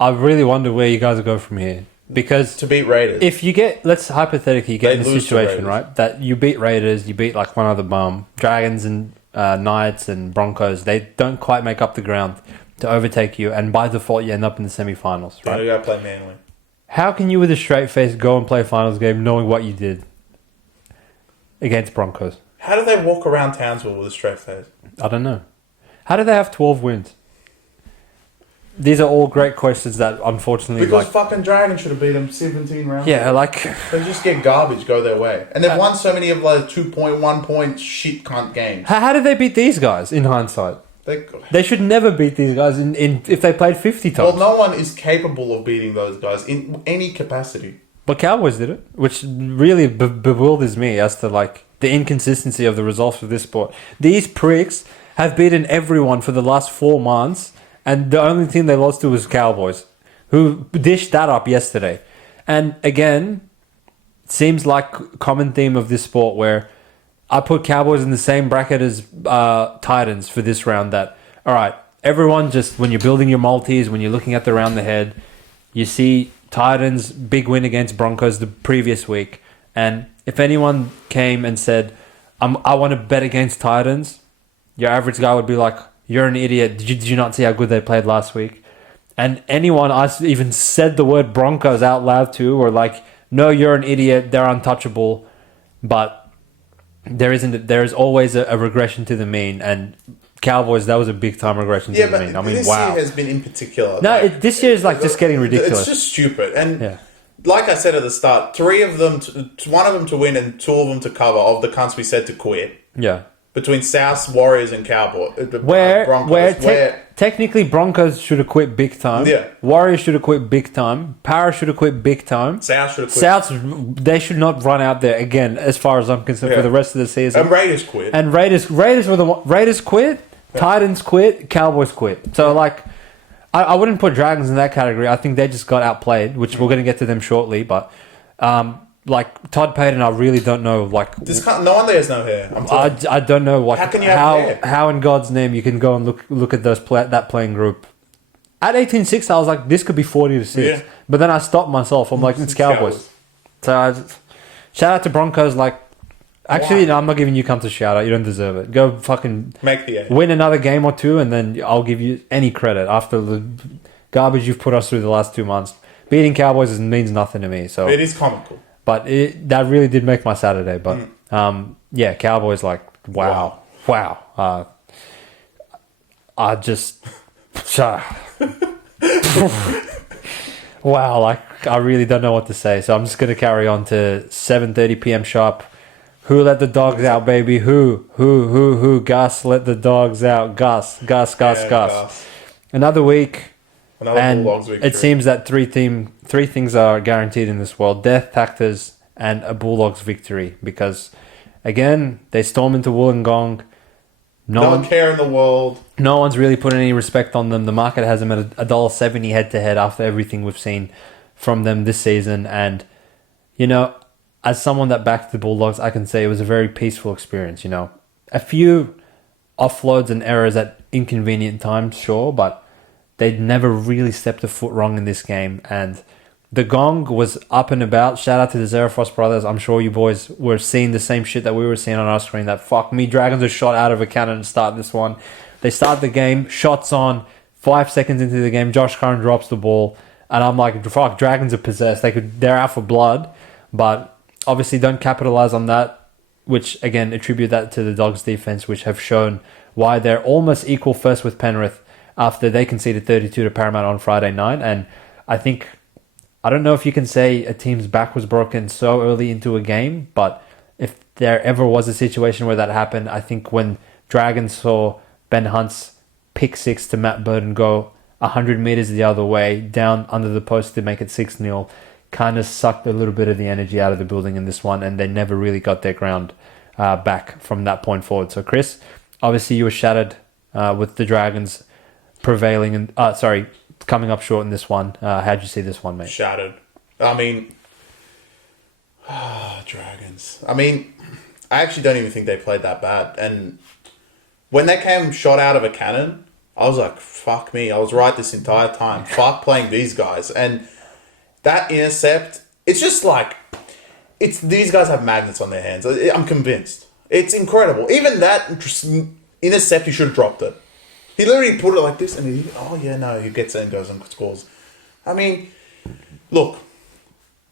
I really wonder where you guys will go from here. Because to beat Raiders. If you let's hypothetically get in a situation, right, that you beat Raiders, you beat like one other bum, Dragons and Knights and Broncos, they don't quite make up the ground to overtake you, and by default you end up in the semi-finals, right? Yeah, you gotta play Manly. How can you with a straight face go and play a finals game knowing what you did against Broncos? How do they walk around Townsville with a straight face? I don't know. How do they have 12 wins? These are all great questions that unfortunately... Because fucking Dragons should have beat them 17 rounds. Yeah, like... They just get garbage, go their way. And they've won so many of like 2.1 point shit cunt games. How did they beat these guys in hindsight? They should never beat these guys if they played 50 times. Well, no one is capable of beating those guys in any capacity. But Cowboys did it, which really bewilders me as to like the inconsistency of the results of this sport. These pricks have beaten everyone for the last 4 months, and the only team they lost to was Cowboys, who dished that up yesterday. And again, it seems like common theme of this sport where I put Cowboys in the same bracket as Titans for this round. That, all right, everyone just, when you're building your multis, when you're looking at the round ahead, you see Titans, big win against Broncos the previous week. And if anyone came and said, I want to bet against Titans, your average guy would be like, you're an idiot. Did you not see how good they played last week? And anyone I even said the word Broncos out loud to, or like, no, you're an idiot, they're untouchable. But there is always a regression to the mean, and Cowboys, that was a big time regression to the mean. I mean, this wow. year has been in particular. No, this year is like just getting ridiculous. It's just stupid. And like I said at the start, 3 of them, one of them to win and 2 of them to cover of the cunts we said to quit. Yeah. Between South, Warriors and Cowboys. Where technically Broncos should have quit big time. Yeah. Warriors should have quit big time. Power should have quit big time. South should have quit. South, they should not run out there again, as far as I'm concerned, for the rest of the season. And Raiders quit. And Raiders were the Raiders quit. Yeah. Titans quit. Cowboys quit. So like, I wouldn't put Dragons in that category. I think they just got outplayed, which we're going to get to them shortly. But like Todd Payton, I really don't know. Like, no one there has no hair. I don't know what. How can you have hair? How in God's name you can go and look at that playing group. At 18-6, I was like, this could be 40-6. Yeah. But then I stopped myself. I'm like, it's Cowboys. So shout out to Broncos. Like, actually, no, I'm not giving you a shout out. You don't deserve it. Go fucking make the 8. Win another game or 2, and then I'll give you any credit after garbage you've put us through the last 2 months. Beating Cowboys means nothing to me. So it is comical. But that really did make my Saturday. But yeah, Cowboys, like, wow. I just... wow, like, I really don't know what to say. So I'm just going to carry on to 7:30 p.m. sharp. Who let the dogs out, baby? Who? Gus let the dogs out. Gus. Another week. Another Bulldogs victory. It seems that three things are guaranteed in this world: death, taxes, and a Bulldogs victory. Because, again, they storm into Wollongong. No care in the world. No one's really put any respect on them. The market has them at $1.70 head-to-head after everything we've seen from them this season. And, you know, as someone that backed the Bulldogs, I can say it was a very peaceful experience, you know. A few offloads and errors at inconvenient times, sure, but they'd never really stepped a foot wrong in this game. And the gong was up and about. Shout out to the Zerafrost brothers. I'm sure you boys were seeing the same shit that we were seeing on our screen. That fuck me, Dragons are shot out of a cannon to start this one. They start the game, shots on, 5 seconds into the game, Josh Curran drops the ball. And I'm like, fuck, Dragons are possessed. They're out for blood. But obviously don't capitalize on that, which again, attribute that to the Dogs defense, which have shown why they're almost equal first with Penrith after they conceded 32 to Paramount on Friday night. And I don't know if you can say a team's back was broken so early into a game, but if there ever was a situation where that happened, I think when Dragons saw Ben Hunt's pick six to Matt Burton go 100 meters the other way, down under the post to make it 6-0, kind of sucked a little bit of the energy out of the building in this one, and they never really got their ground back from that point forward. So, Chris, obviously you were shattered with the Dragons prevailing and coming up short in this one. How'd you see this one, mate? Shattered. I mean, Dragons. I mean, I actually don't even think they played that bad. And when they came shot out of a cannon, I was like, fuck me. I was right this entire time. Fuck playing these guys. And that intercept, it's just like, these guys have magnets on their hands. I'm convinced. It's incredible. Even that intercept, he should have dropped it. He literally put it like this, and he gets it and goes and scores. I mean, look,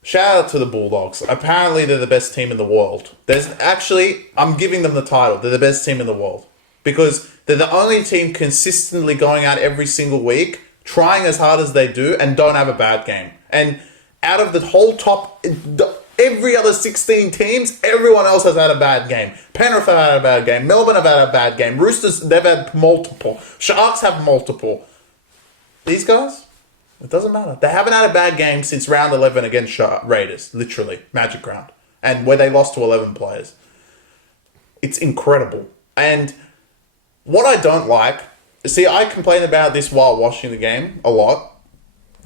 shout out to the Bulldogs. Apparently, they're the best team in the world. I'm giving them the title. They're the best team in the world. Because they're the only team consistently going out every single week, trying as hard as they do, and don't have a bad game. And out of the whole every other 16 teams, everyone else has had a bad game. Penrith have had a bad game. Melbourne have had a bad game. Roosters, they've had multiple. Sharks have multiple. These guys, it doesn't matter. They haven't had a bad game since round 11 against Raiders, literally, Magic Round, and where they lost to 11 players. It's incredible. And what I don't like, see, I complain about this while watching the game a lot,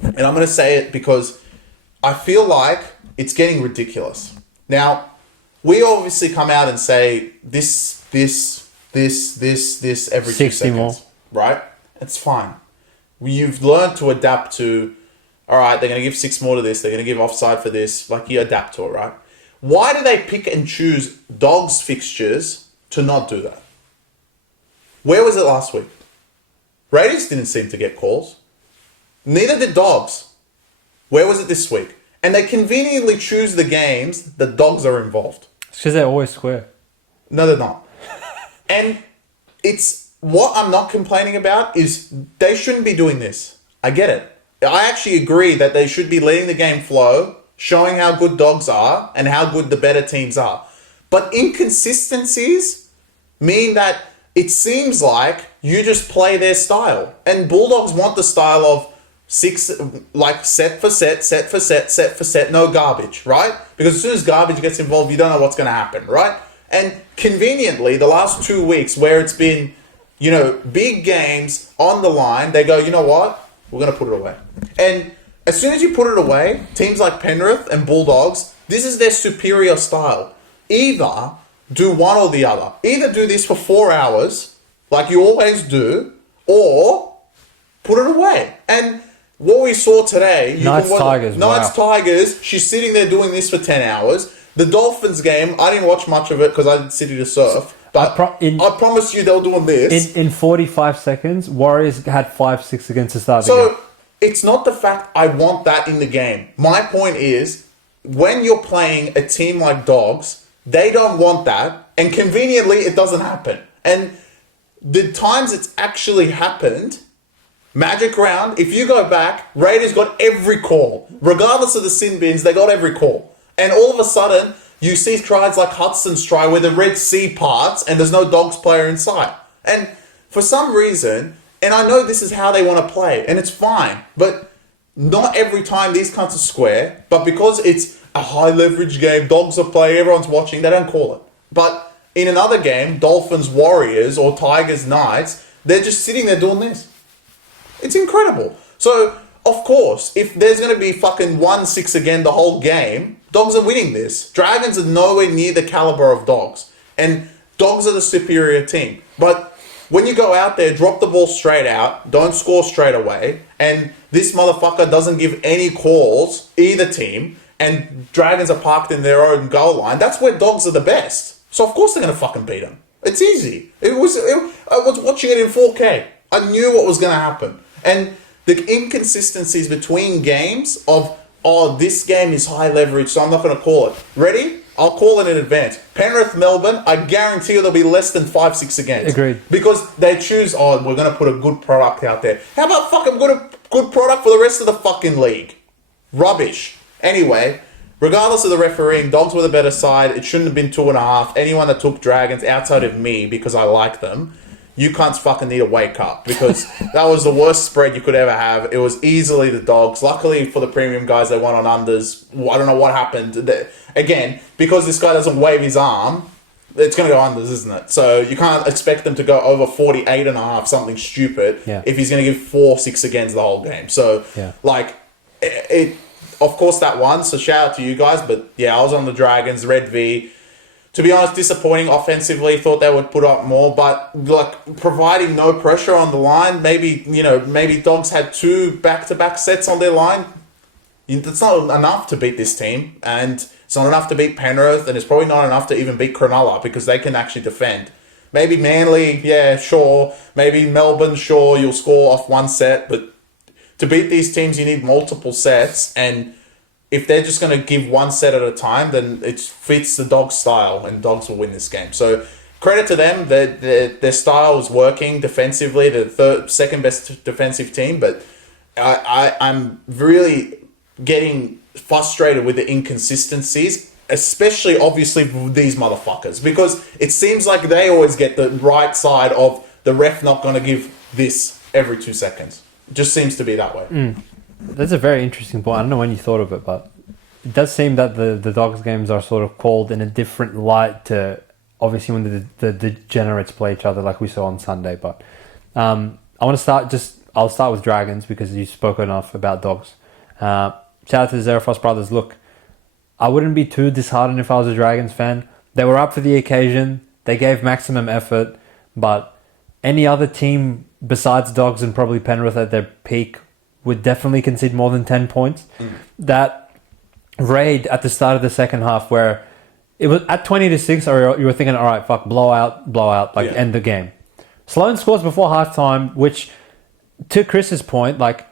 and I'm going to say it because I feel like it's getting ridiculous. Now, we obviously come out and say this every 2 seconds. More. Right? It's fine. You've learned to adapt to, all right, they're going to give 6 more to this, they're going to give offside for this. Like, you adapt to it, right? Why do they pick and choose Dogs fixtures to not do that? Where was it last week? Raiders didn't seem to get calls. Neither did Dogs. Where was it this week? And they conveniently choose the games that Dogs are involved. It's because they're always square. No, they're not. And it's what I'm not complaining about is they shouldn't be doing this. I get it. I actually agree that they should be letting the game flow, showing how good Dogs are and how good the better teams are. But inconsistencies mean that it seems like you just play their style. And Bulldogs want the style of 6, like set for set, no garbage, right? Because as soon as garbage gets involved, you don't know what's going to happen, right? And conveniently, the last 2 weeks where it's been, big games on the line, they go, you know what? We're going to put it away. And as soon as you put it away, teams like Penrith and Bulldogs, this is their superior style. Either do one or the other. Either do this for 4 hours, like you always do, or put it away. And what we saw today... Knights Tigers, she's sitting there doing this for 10 hours. The Dolphins game, I didn't watch much of it because I did City to Surf. But I promise you they were doing this. In 45 seconds, Warriors had 5-6 against the start of the game. it's not the fact I want that in the game. My point is, when you're playing a team like Dogs, they don't want that, and conveniently, it doesn't happen. And the times it's actually happened, Magic Round, if you go back, Raiders got every call. Regardless of the sin bins, they got every call. And all of a sudden, you see tries like Hudson's try where the Red Sea parts and there's no Dogs player in sight. And for some reason, and I know this is how they want to play, and it's fine, but not every time these cunts are square, but because it's a high leverage game, Dogs are playing, everyone's watching, they don't call it. But in another game, Dolphins Warriors or Tigers Knights, they're just sitting there doing this. It's incredible. So, of course, if there's going to be fucking 1-6 again the whole game, Dogs are winning this. Dragons are nowhere near the caliber of Dogs. And Dogs are the superior team. But when you go out there, drop the ball straight out, don't score straight away, and this motherfucker doesn't give any calls, either team, and Dragons are parked in their own goal line, that's where Dogs are the best. So of course they're going to fucking beat them. It's easy. I was watching it in 4K. I knew what was going to happen. And the inconsistencies between games of, this game is high leverage, so I'm not going to call it. Ready? I'll call it in advance. Penrith, Melbourne, I guarantee you there'll be less than 5-6 against. Agreed. Because they choose, we're going to put a good product out there. How about fucking good product for the rest of the fucking league? Rubbish. Anyway, regardless of the refereeing, Dogs were the better side. It shouldn't have been 2.5. Anyone that took Dragons outside of me, because I like them, you cunts fucking need to wake up, because that was the worst spread you could ever have. It was easily the Dogs. Luckily for the premium guys, they won on unders. I don't know what happened. Again, because this guy doesn't wave his arm, it's going to go unders, isn't it? So you can't expect them to go over 48.5, something stupid, if he's going to give 4-6 against the whole game. So, it of course that won, so shout out to you guys. But yeah, I was on the Dragons, Red V. To be honest, disappointing offensively. Thought they would put up more, but like providing no pressure on the line. Maybe Dogs had 2 back-to-back sets on their line. It's not enough to beat this team, and it's not enough to beat Penrith, and it's probably not enough to even beat Cronulla because they can actually defend. Maybe Manly, yeah, sure. Maybe Melbourne, sure. You'll score off one set, but to beat these teams, you need multiple sets, and if they're just going to give one set at a time, then it fits the Dogs style, and Dogs will win this game. So credit to them. Their style is working defensively. They're the second best defensive team, but I'm really getting frustrated with the inconsistencies, especially obviously with these motherfuckers, because it seems like they always get the right side of the ref not going to give this every 2 seconds. It just seems to be that way. That's a very interesting point. I don't know when you thought of it, but it does seem that the Dogs games are sort of called in a different light to obviously when the degenerates play each other, like we saw on Sunday. But I'll start with Dragons because you spoke enough about Dogs. Shout out to the Zerafos brothers. Look, I wouldn't be too disheartened if I was a Dragons fan. They were up for the occasion. They gave maximum effort, but any other team besides Dogs and probably Penrith at their peak would definitely concede more than 10 points. That raid at the start of the second half where it was at 20-6, or you were thinking, all right, fuck, blowout, end the game. Sloan scores before halftime, which, to Chris's point, like,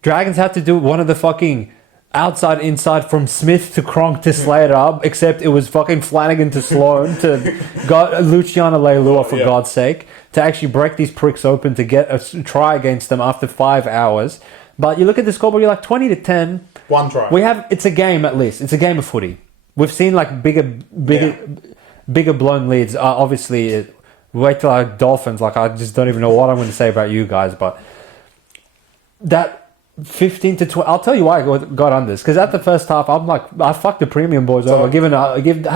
Dragons had to do one of the fucking outside-inside from Smith to Cronk to Slater, except it was fucking Flanagan to Sloan to Luciano Leilua, for God's sake, to actually break these pricks open to get a try against them after 5 hours. But you look at the scoreboard, you're like 20-10. One try. It's a game at least. It's a game of footy. We've seen like bigger blown leads. Obviously, wait till our Dolphins. Like, I just don't even know what I'm going to say about you guys. But that 15 to 20. I'll tell you why I got on this. Because at the first half, I'm like, I fucked the premium boys over.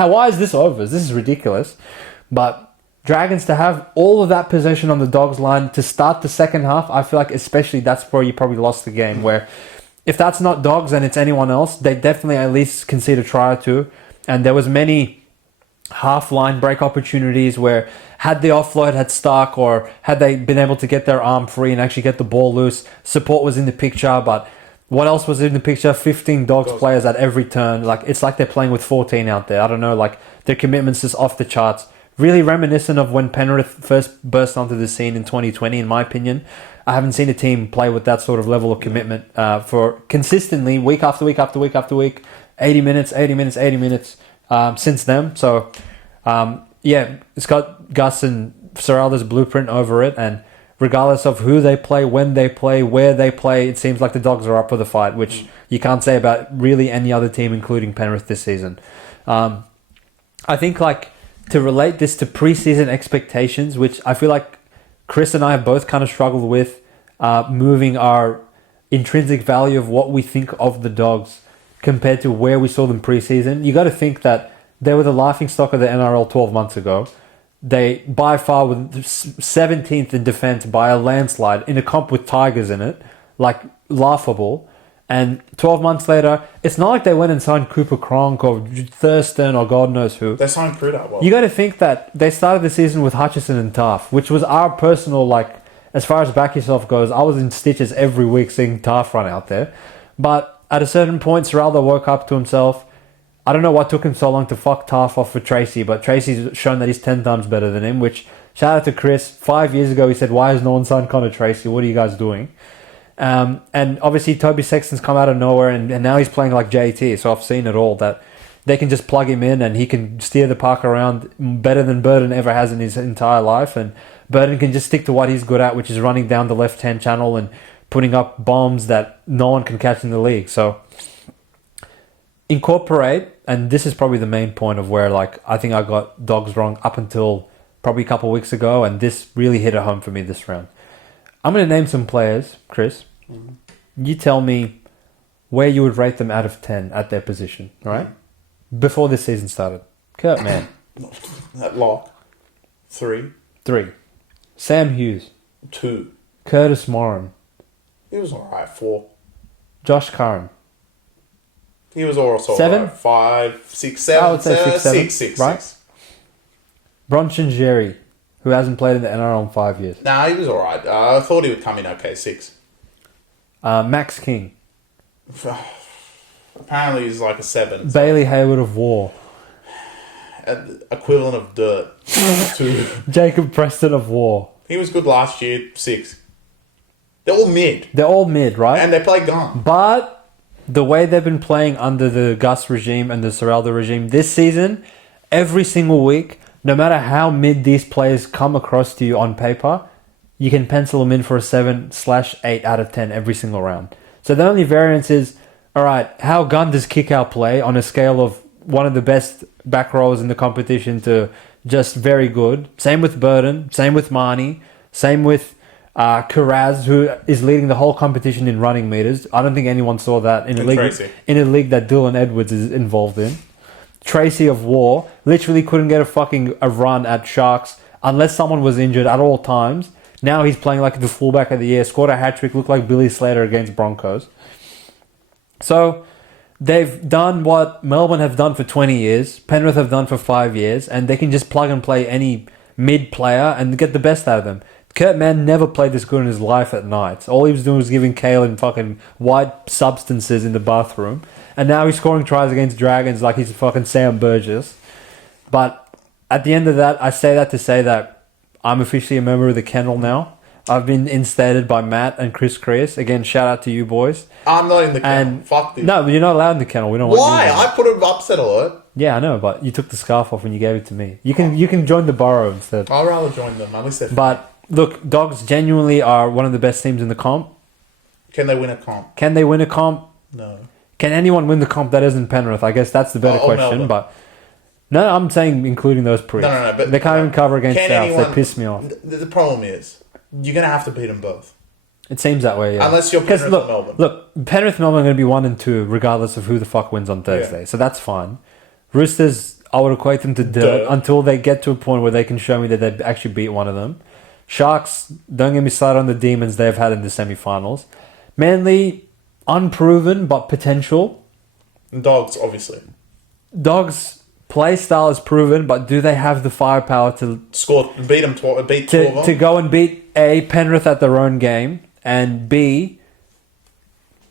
Why is this over? This is ridiculous. But Dragons to have all of that possession on the Dogs line to start the second half, I feel like especially that's where you probably lost the game. Where if that's not Dogs and it's anyone else, they definitely at least concede a try or two. And there was many half-line break opportunities where had the offload had stuck or had they been able to get their arm free and actually get the ball loose, support was in the picture. But what else was in the picture? 15 Dogs players at every turn. Like, it's like they're playing with 14 out there. I don't know, like their commitment's just off the charts. Really reminiscent of when Penrith first burst onto the scene in 2020, in my opinion. I haven't seen a team play with that sort of level of commitment for consistently week after week after week after week, 80 minutes since then. So, it's got Gus and Serralda's blueprint over it, and regardless of who they play, when they play, where they play, it seems like the Dogs are up for the fight, which you can't say about really any other team, including Penrith this season. I think, like, to relate this to preseason expectations, which I feel like Chris and I have both kind of struggled with, moving our intrinsic value of what we think of the Dogs compared to where we saw them preseason. You got to think that they were the laughingstock of the NRL 12 months ago. They, by far, were 17th in defense by a landslide in a comp with Tigers in it. Like, laughable. And 12 months later, it's not like they went and signed Cooper Cronk or Thurston or God knows who. They signed Critter. Well. You got to think that they started the season with Hutchison and Taff, which was our personal, like, as far as back yourself goes, I was in stitches every week seeing Taff run out there. But at a certain point, Serralda woke up to himself. I don't know what took him so long to fuck Taff off for Tracy, but Tracy's shown that he's 10 times better than him, which, shout out to Chris. 5 years ago, he said, why has no one signed Connor Tracy? What are you guys doing? And obviously, Toby Sexton's come out of nowhere, and now he's playing like JT, so I've seen it all, that they can just plug him in, and he can steer the park around better than Burden ever has in his entire life, and Burden can just stick to what he's good at, which is running down the left-hand channel and putting up bombs that no one can catch in the league. So incorporate, and this is probably the main point of where, like, I think I got Dogs wrong up until probably a couple of weeks ago, and this really hit it home for me this round. I'm going to name some players, Chris. Mm-hmm. You tell me where you would rate them out of 10 at their position, right? Mm-hmm. Before this season started. Kurt Mann. At lock. 3. Sam Hughes. 2. Curtis Moran. He was alright. 4. Josh Curran. He was also 7. Right. 5, 6, 7. I would say 6, 6, right? 6. Bronson Jerry, who hasn't played in the NRL in 5 years. Nah, he was alright. I thought he would come in okay. 6. Max King. Apparently he's like a 7. Bailey Hayward of War. Equivalent of dirt. 2. Jacob Preston of War. He was good last year. 6. They're all mid. Right? And they play gun. But the way they've been playing under the Gus regime and the Serralda regime this season, every single week, no matter how mid these players come across to you on paper, you can pencil them in for a 7/8 out of 10 every single round. So the only variance is, all right, how gun does kick-out play on a scale of one of the best back rows in the competition to just very good. Same with Burden, same with Marnie, same with Karaz, who is leading the whole competition in running meters. I don't think anyone saw that in a league that Dylan Edwards is involved in. Tracy of War literally couldn't get a run at Sharks unless someone was injured at all times. Now he's playing like the fullback of the year, scored a hat-trick, looked like Billy Slater against Broncos. So they've done what Melbourne have done for 20 years, Penrith have done for 5 years, and they can just plug and play any mid player and get the best out of them. Kurt Mann never played this good in his life at night. All he was doing was giving Kalen fucking white substances in the bathroom. And now he's scoring tries against Dragons like he's fucking Sam Burgess. But at the end of that, I say that to say that I'm officially a member of the kennel now. I've been instated by Matt and Chris Creas. Again, shout out to you boys. I'm not in the kennel. Fuck this. No, but you're not allowed in the kennel. We don't want Why? you I put an upset alert. Yeah, I know, but you took the scarf off and you gave it to me. You can join the burrow instead. I'd rather join them. At least they're But look, Dogs genuinely are one of the best teams in the comp. Can they win a comp? Can they win a comp? No. Can anyone win the comp that isn't Penrith? I guess that's the better question. Melbourne. But no, I'm saying including those pre. No. But they can't even cover against South. They piss me off. The problem is you're going to have to beat them both. It seems that way, yeah. Unless you're Penrith and Melbourne. Look, Penrith and Melbourne are going to be 1 and 2 regardless of who the fuck wins on Thursday. Yeah. So that's fine. Roosters, I would equate them to dirt until they get to a point where they can show me that they actually beat one of them. Sharks, don't get me started on the demons they've had in the semi-finals. Manly, unproven but potential. And Dogs, obviously. Dogs' play style is proven, but do they have the firepower to beat them? Beat 2 of them? To go and beat A, Penrith at their own game, and B,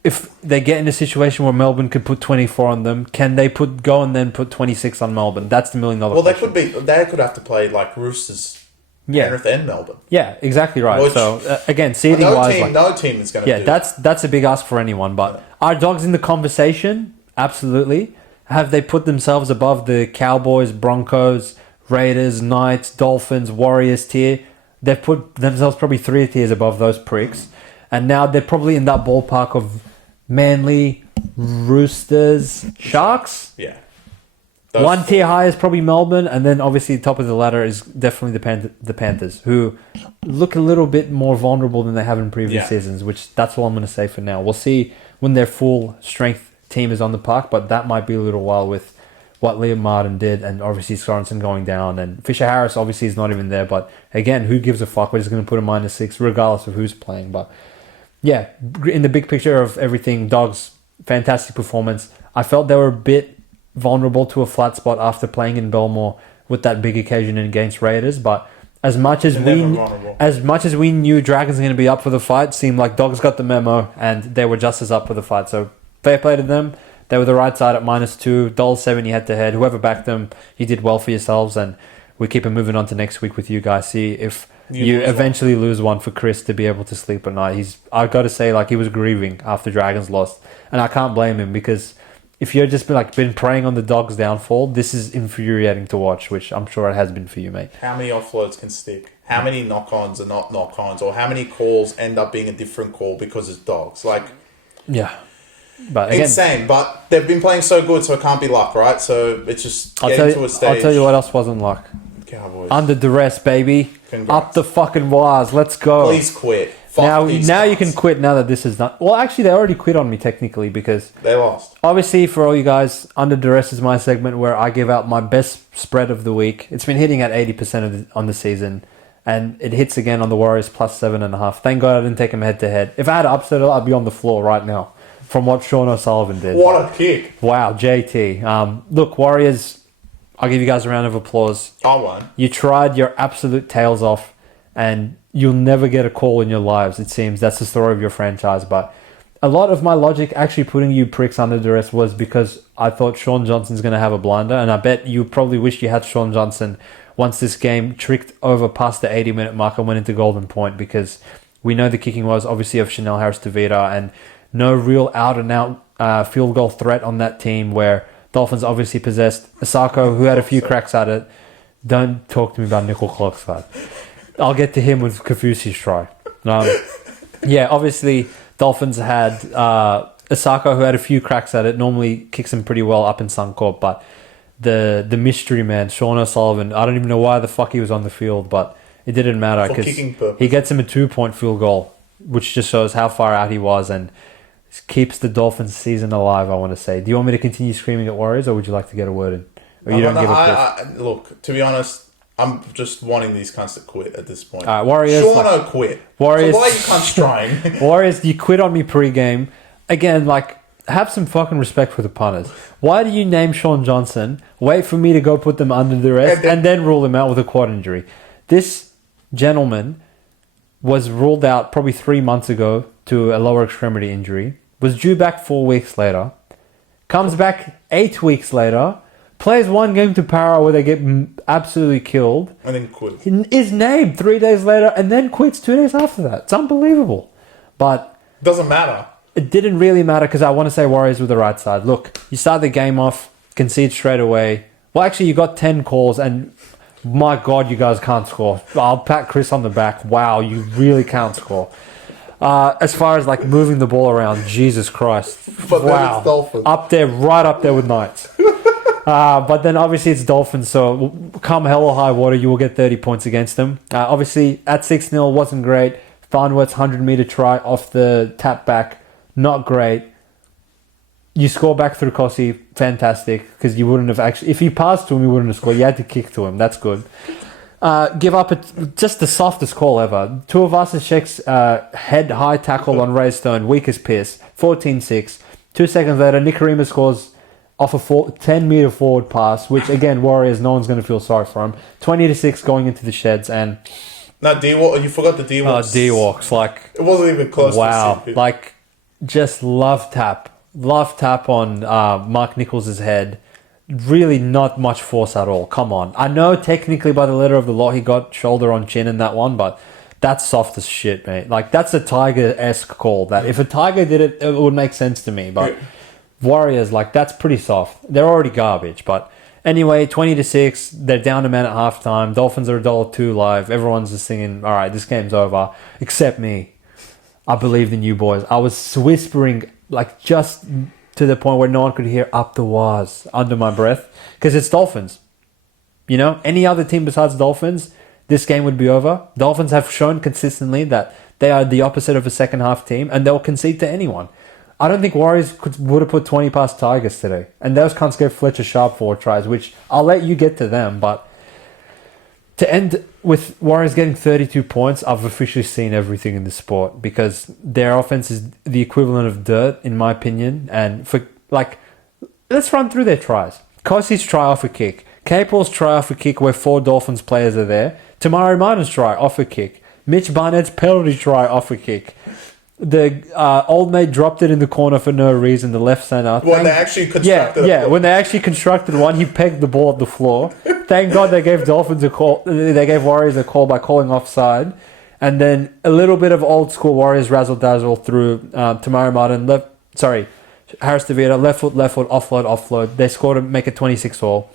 if they get in a situation where Melbourne could put 24 on them, can they go and then put 26 on Melbourne? That's the $1 million question. They could have to play like Roosters Penrith and Melbourne. Yeah, exactly right. Which, so again, seeding wise, no team is going to. Yeah, that's a big ask for anyone. But are Dogs in the conversation? Absolutely. Have they put themselves above the Cowboys, Broncos, Raiders, Knights, Dolphins, Warriors tier? They've put themselves probably 3 tiers above those pricks, and now they're probably in that ballpark of Manly, Roosters, Sharks. Yeah. One tier higher is probably Melbourne, and then obviously top of the ladder is definitely the Panthers, who look a little bit more vulnerable than they have in previous seasons, which that's all I'm going to say for now. We'll see when their full strength team is on the park, but that might be a little while with what Liam Martin did, and obviously Sorensen going down, and Fisher-Harris obviously is not even there, but again, who gives a fuck? We're just going to put a -6 regardless of who's playing. But yeah, in the big picture of everything, Dogs, fantastic performance. I felt they were a bit vulnerable to a flat spot after playing in Belmore with that big occasion against Raiders, but as much as we knew Dragons were going to be up for the fight, seemed like Dogs got the memo and they were just as up for the fight. So fair play to them. They were the right side at -2, $1.70 head to head. Whoever backed them, you did well for yourselves, and we keep it moving on to next week with you guys. See if you eventually lose one for Chris to be able to sleep at night. I've got to say, like, he was grieving after Dragons lost, and I can't blame him, because if you're just been preying on the Dogs' downfall, this is infuriating to watch, which I'm sure it has been for you, mate. How many offloads can stick? How many knock-ons are not knock-ons? Or how many calls end up being a different call because it's Dogs? Like, yeah. But again, insane. But they've been playing so good, so it can't be luck, right? So it's just getting to a stage. I'll tell you what else wasn't luck. Cowboys. Under duress, baby. Congrats. Up the fucking wires. Let's go. Please quit. Now you can quit now that this is done. Well, actually, they already quit on me technically, because they lost. Obviously, for all you guys, Under Duress is my segment where I give out my best spread of the week. It's been hitting at 80% on the season, and it hits again on the Warriors +7.5. Thank God I didn't take them head to head. If I had upset it, I'd be on the floor right now from what Sean O'Sullivan did. What a kick! Wow, JT. Look, Warriors, I'll give you guys a round of applause. I won. You tried your absolute tails off, and you'll never get a call in your lives, it seems. That's the story of your franchise. But a lot of my logic actually putting you pricks under duress was because I thought Sean Johnson's going to have a blunder, and I bet you probably wish you had Sean Johnson once this game tricked over past the 80-minute mark and went into golden point, because we know the kicking was obviously of Chanel Harris-Tavita, and no real out-and-out field goal threat on that team, where Dolphins obviously possessed Asako, who had a few cracks at it. Don't talk to me about Nickel Klockstad. I'll get to him with Kafusi's try. Yeah, obviously, Dolphins had Asako, who had a few cracks at it. Normally kicks him pretty well up in Suncorp, but the mystery man, Sean O'Sullivan, I don't even know why the fuck he was on the field, but it didn't matter because he gets him a 2-point field goal, which just shows how far out he was and keeps the Dolphins season alive, I want to say. Do you want me to continue screaming at Warriors, or would you like to get a word in? Or you don't give a piss? Look, to be honest, I'm just wanting these cunts to quit at this point. Warriors. Sean quit. Warriors. So why are you cunts trying? Warriors, you quit on me pre-game. Again, have some fucking respect for the punters. Why do you name Sean Johnson, wait for me to go put them under duress, and then rule him out with a quad injury? This gentleman was ruled out probably 3 months ago to a lower extremity injury, was due back 4 weeks later, comes back 8 weeks later, plays one game to Para where they get absolutely killed. And then quit. Is named 3 days later and then quits 2 days after that. It's unbelievable. But doesn't matter. It didn't really matter because I want to say Warriors were the right side. Look, you start the game off, concede straight away. Well, actually, you got 10 calls and my God, you guys can't score. I'll pat Chris on the back. Wow, you really can't score. As far as moving the ball around, Jesus Christ. But wow. then it's Dolphins. Right up there with Knights. But then obviously it's Dolphins, so come hell or high water, you will get 30 points against them. Obviously at 6-0 wasn't great. Farnworth's 100-meter try off the tap back, not great. You score back through Kossi, fantastic, because you wouldn't have actually... If you passed to him, you wouldn't have scored. You had to kick to him. That's good. Give up just the softest call ever. Tuivasa-Sheck's head-high tackle on Ray Stone, weak as piss, 14-6. 2 seconds later, Nikarima scores off a 10-meter forward pass, which, again, Warriors, no one's going to feel sorry for him. 20-6 going into the sheds, and... No, D-Walk, you forgot the D-Walks. D-Walks, It wasn't even close wow, to the just love tap on Mark Nichols' head. really not much force at all. Come on. I know technically by the letter of the law he got shoulder on chin in that one, but that's soft as shit, mate. Like, that's a Tiger-esque call. That if a Tiger did it, it would make sense to me. But Warriors, like, that's pretty soft. They're already garbage. But anyway, 20-6. They're down a man at halftime. Dolphins are $1.02 live. Everyone's just singing, all right, this game's over. Except me. I believed in you boys. I was whispering, like, just to the point where no one could hear up the waz under my breath. Because it's Dolphins. You know, any other team besides Dolphins, this game would be over. Dolphins have shown consistently that they are the opposite of a second half team, and they'll concede to anyone. I don't think Warriors would have put 20 past Tigers today. And those cunts gave Fletcher Sharp 4 tries, which I'll let you get to them. But to end with Warriors getting 32 points, I've officially seen everything in the sport, because their offense is the equivalent of dirt, in my opinion. And for, like, let's run through their tries. Kosey's try off a kick. Capel's try off a kick where 4 Dolphins players are there. Tamari Martin's try off a kick. Mitch Barnett's penalty try off a kick. The old mate dropped it in the corner for no reason. The left centre. When they actually constructed when they actually constructed one, he pegged the ball at the floor. Thank God they gave Dolphins a call. They gave Warriors a call by calling offside. And then a little bit of old school Warriors razzle dazzle through Tamari Martin. Harris DeVita, left foot, offload. They scored to make it 26-all.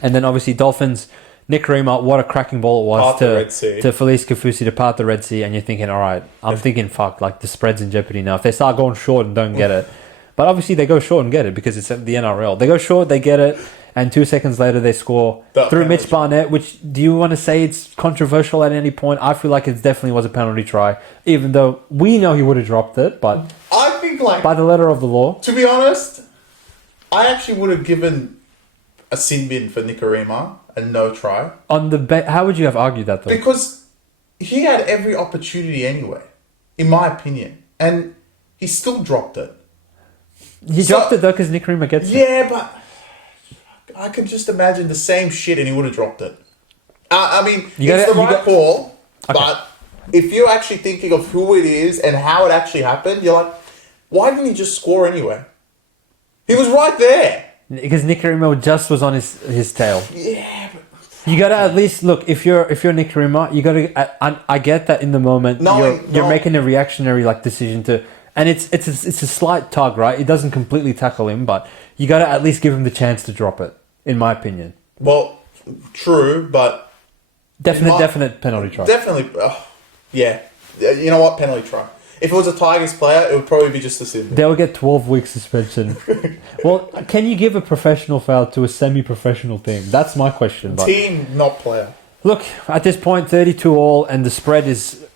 And then obviously Dolphins, Nick Rima, what a cracking ball it was to Felice Kafusi to part the Red Sea. And you're thinking, all right, I'm thinking, fuck, like, the spread's in jeopardy now. If they start going short and don't get it. But obviously they go short and get it because it's the NRL. They go short, they get it, and 2 seconds later they score through Mitch Barnett, which, do you want to say it's controversial at any point? I feel like it definitely was a penalty try, even though we know he would have dropped it. But I think, like, by the letter of the law. To be honest, I actually would have given a sin bin for Nicarima and no try. How would you have argued that, though? Because he had every opportunity anyway, in my opinion. And he still dropped it. He dropped it, though, because Nicarima gets it. Yeah, but I could just imagine the same shit and he would have dropped it. I mean, it's the right call, okay. But if you're actually thinking of who it is and how it actually happened, you're like, why didn't he just score anyway? He was right there. Because Nicarima just was on his tail. Yeah, but you gotta at least look. If you're Nicarima, you gotta. I get that in the moment you're making a reactionary decision to, and it's a slight tug, right? It doesn't completely tackle him, but you gotta at least give him the chance to drop it, in my opinion. Well, true, but definite penalty try. Definitely, yeah. You know what? Penalty try. If it was a Tigers player, it would probably be just a sin. They'll get 12-week suspension. Well, can you give a professional foul to a semi-professional team? That's my question. But team, not player. Look, at this point, 32-all, and the spread is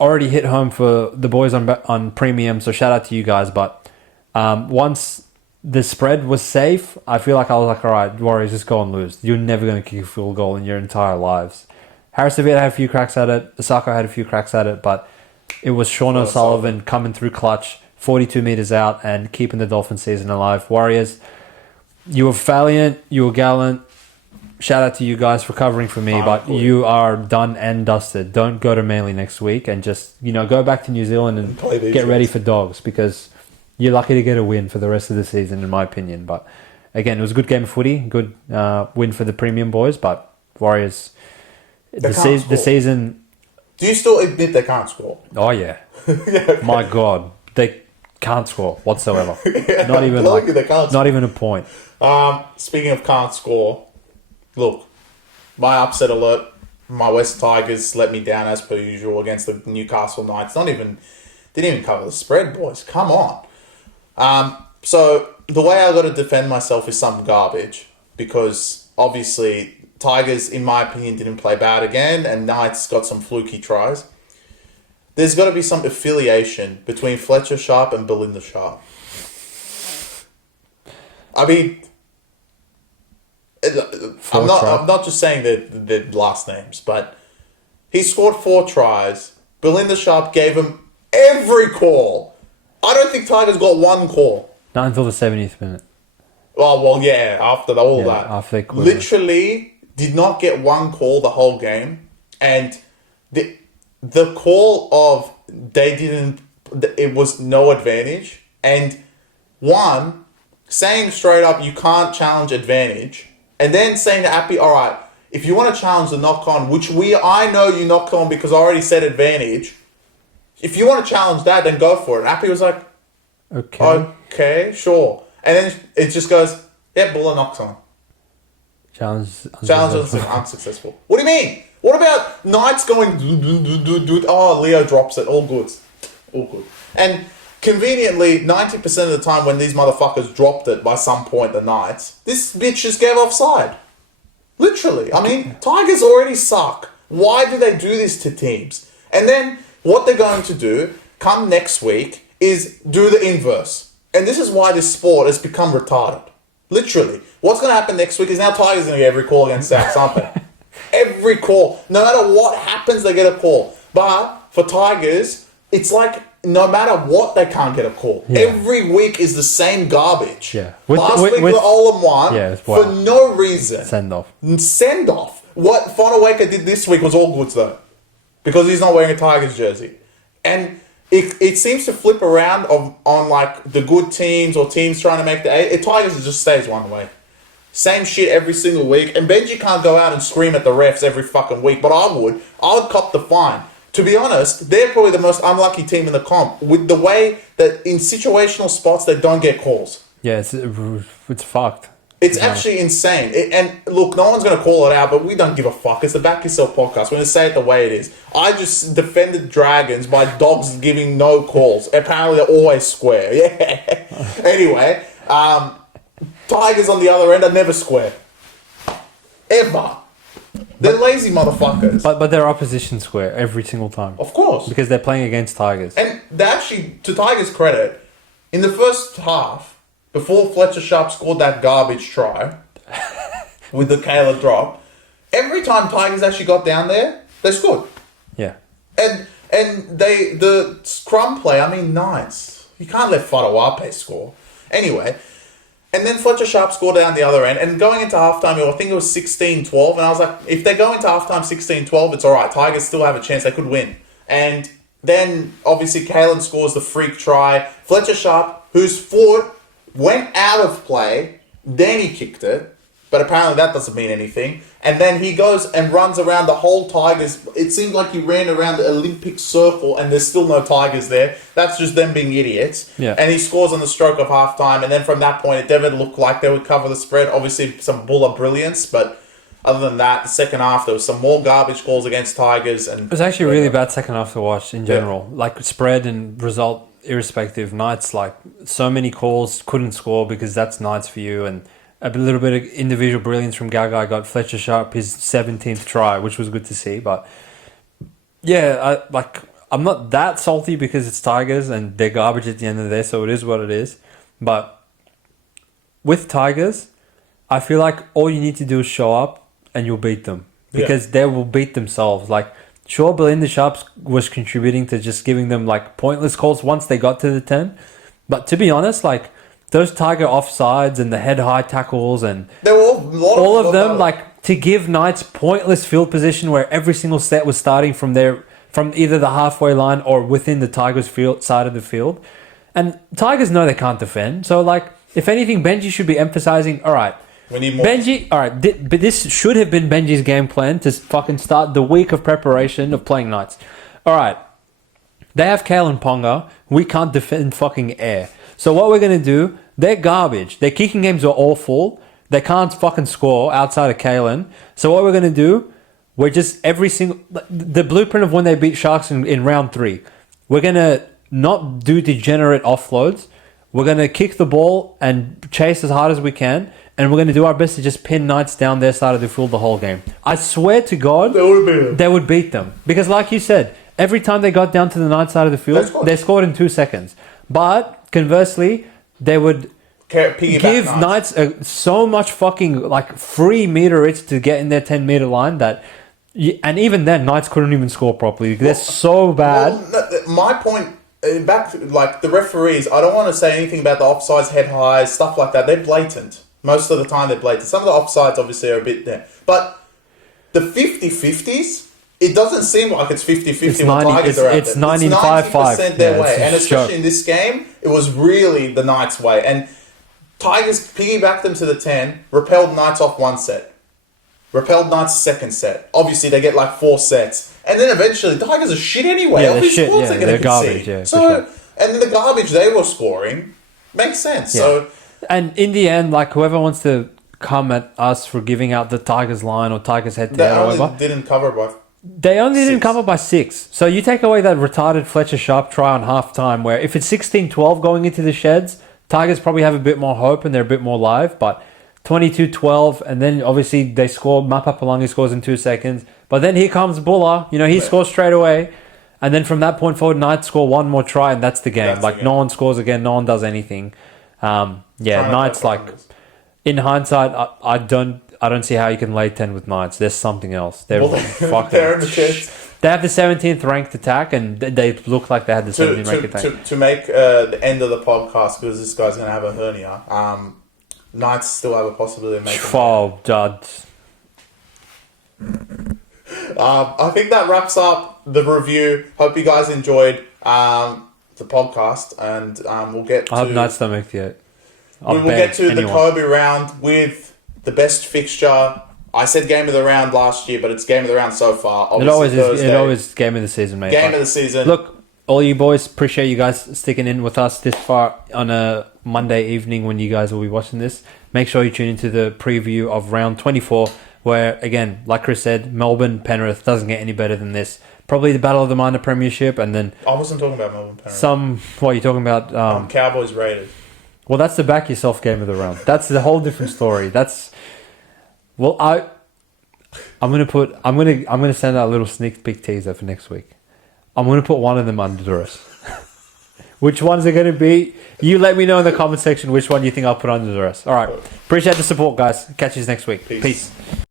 already hit home for the boys on premium, so shout out to you guys. But once the spread was safe, I feel like I was like, all right, Warriors, just go and lose. You're never going to kick a field goal in your entire lives. Harris DeVita had a few cracks at it. Osako had a few cracks at it, but it was Sean O'Sullivan coming through clutch, 42 meters out, and keeping the Dolphin season alive. Warriors, you were valiant, you were gallant. Shout out to you guys for covering for me, but you are done and dusted. Don't go to Manly next week and just, go back to New Zealand and get ready for Dogs, because you're lucky to get a win for the rest of the season, in my opinion. But again, it was a good game of footy, good win for the premium boys, but Warriors, the season... Do you still admit they can't score? Oh, yeah. My God. They can't score whatsoever. Yeah, not even not even a point. Speaking of can't score, look, my upset alert, my West Tigers let me down as per usual against the Newcastle Knights. Didn't even cover the spread, boys. Come on. So the way I got to defend myself is some garbage, because obviously Tigers, in my opinion, didn't play bad again, and Knights got some fluky tries. There's got to be some affiliation between Fletcher Sharp and Belinda Sharp. I mean, I'm not just saying their last names, but he scored 4 tries. Belinda Sharp gave him every call. I don't think Tigers got one call. Not until the 70th minute. Oh, well, yeah, after that. After they literally did not get one call the whole game. And the call of it was no advantage. And one, saying straight up you can't challenge advantage, and then saying to Appy, all right, if you want to challenge the knock-on, which I know you knocked on because I already said advantage, if you want to challenge that, then go for it. And Appy was like, okay, sure. And then it just goes, yeah, Buller knocks on. Challenge unsuccessful. What do you mean? What about Knights going, oh, Leo drops it, all good. And conveniently, 90% of the time when these motherfuckers dropped it by some point, the Knights, this bitch just gave offside. Literally. I mean, Tigers already suck. Why do they do this to teams? And then what they're going to do come next week is do the inverse. And this is why this sport has become retarded. Literally. What's going to happen next week is now Tigers are going to get every call against Sacks, aren't they? Every call. No matter what happens, they get a call. But for Tigers, it's like no matter what, they can't get a call. Yeah. Every week is the same garbage. Yeah. Last week was all in one for no reason. Send off. What Fonaweka did this week was all good though. Because he's not wearing a Tigers jersey. And it seems to flip around on like the good teams or teams trying to make the eight. Tigers just stays one way. Same shit every single week. And Benji can't go out and scream at the refs every fucking week. But I would cop the fine. To be honest, they're probably the most unlucky team in the comp with the way that in situational spots they don't get calls. Yeah, it's fucked. It's actually insane. And look, no one's going to call it out, but we don't give a fuck. It's the Back Yourself podcast. We're going to say it the way it is. I just defended Dragons by dogs giving no calls. Apparently they're always square. Yeah. Anyway, Tigers on the other end are never square. Ever. They're lazy motherfuckers. But they're opposition square every single time. Of course. Because they're playing against Tigers. And they actually, to Tigers' credit, in the first half, before Fletcher Sharp scored that garbage try with the Kayla drop, every time Tigers actually got down there, they scored. Yeah. And the scrum play, I mean, Knights. You can't let Fatawape score. Anyway, and then Fletcher Sharp scored down the other end. And going into halftime, I think it was 16-12. And I was like, if they go into halftime 16-12, it's all right. Tigers still have a chance. They could win. And then, obviously, Kalen scores the freak try. Fletcher Sharp, whose foot went out of play, then he kicked it. But apparently that doesn't mean anything. And then he goes and runs around the whole Tigers. It seemed like he ran around the Olympic circle and there's still no Tigers there. That's just them being idiots. Yeah. And he scores on the stroke of halftime. And then from that point, it never looked like they would cover the spread. Obviously, some Buller brilliance. But other than that, the second half, there was some more garbage calls against Tigers. And it was actually a really bad second half to watch in general. Yeah. Like spread and result irrespective. Knights, like so many calls, couldn't score because that's Knights for you. And a little bit of individual brilliance from Gagai got Fletcher Sharp his 17th try, which was good to see. But yeah, I'm not that salty because it's Tigers and they're garbage at the end of the day, so it is what it is. But with Tigers, I feel like all you need to do is show up and you'll beat them because they will beat themselves. Like, sure, Belinda Sharps was contributing to just giving them like pointless calls once they got to the 10. But to be honest, like those Tiger offsides and the head high tackles and they were all of them, like to give Knights pointless field position where every single set was starting from either the halfway line or within the Tigers field side of the field. And Tigers know they can't defend. So like, if anything, Benji should be emphasizing, all right, we need more. Benji, all right, but this should have been Benji's game plan to fucking start the week of preparation of playing Knights. All right, they have Kale and Ponga. We can't defend fucking air. So what we're going to do, they're garbage. Their kicking games are awful. They can't fucking score outside of Kalen. So what we're going to do, we're just the blueprint of when they beat Sharks in round 3. We're going to not do degenerate offloads. We're going to kick the ball and chase as hard as we can. And we're going to do our best to just pin Knights down their side of the field the whole game. I swear to God, they would beat them. Because like you said, every time they got down to the Knights side of the field, they scored in 2 seconds. But conversely, they would give Knights so much fucking like free meterage to get in their 10-meter line that, and even then, Knights couldn't even score properly. They're so bad. Well, my point, back to like the referees, I don't want to say anything about the offsides, head highs, stuff like that. They're blatant. Most of the time, they're blatant. Some of the offsides obviously are a bit there, but the 50-50s. It doesn't seem like it's 50-50 when Tigers are out there. It's 95-5 their way. And especially in this game, it was really the Knights' way. And Tigers piggybacked them to the 10, repelled Knights off one set. Repelled Knights second set. Obviously, they get like 4 sets. And then eventually, Tigers are shit anyway. Yeah, All they're these shit. scores Yeah, they're going to they're garbage, concede. yeah, for So, sure. and then the garbage they were scoring makes sense. Yeah. So, And in the end, like whoever wants to come at us for giving out the Tigers line or Tigers head to they head or only whatever, didn't cover by... they only didn't 6. cover by 6. So you take away that retarded Fletcher Sharp try on halftime, where if it's 16-12 going into the sheds, Tigers probably have a bit more hope and they're a bit more live. But 22-12, and then obviously they score. Mapapalongi scores in 2 seconds. But then here comes Buller. You know, he scores straight away. And then from that point forward, Knights score one more try, and that's the game. That's like, the game. no one scores again. No one does anything. Knights, like, in hindsight, I don't see how you can lay 10 with Knights. There's something else. They're fucking... They're in the shit. They have the 17th ranked attack, and they look like they had the 17th ranked attack. To make the end of the podcast, because this guy's going to have a hernia, Knights still have a possibility of making it. Oh, God. I think that wraps up the review. Hope you guys enjoyed the podcast, and we'll get to... I hope Knights don't make the 8. We will get to the Canterbury Round with the best fixture. I said game of the round last year, but it's game of the round so far. It always is. It always game of the season, mate. Game of the season. Look, all you boys, appreciate you guys sticking in with us this far on a Monday evening when you guys will be watching this. Make sure you tune into the preview of round 24, where, again, like Chris said, Melbourne, Penrith doesn't get any better than this. Probably the Battle of the Minor Premiership, and then... I wasn't talking about Melbourne, Penrith. What are you talking about? Cowboys Raiders. Well, that's the back yourself game of the round. That's a whole different story. That's... Well, I'm gonna send out a little sneak peek teaser for next week. I'm gonna put one of them under Duress. Which ones are gonna be? You let me know in the comment section which one you think I'll put under Duress. All right. Appreciate the support, guys. Catch you next week. Peace.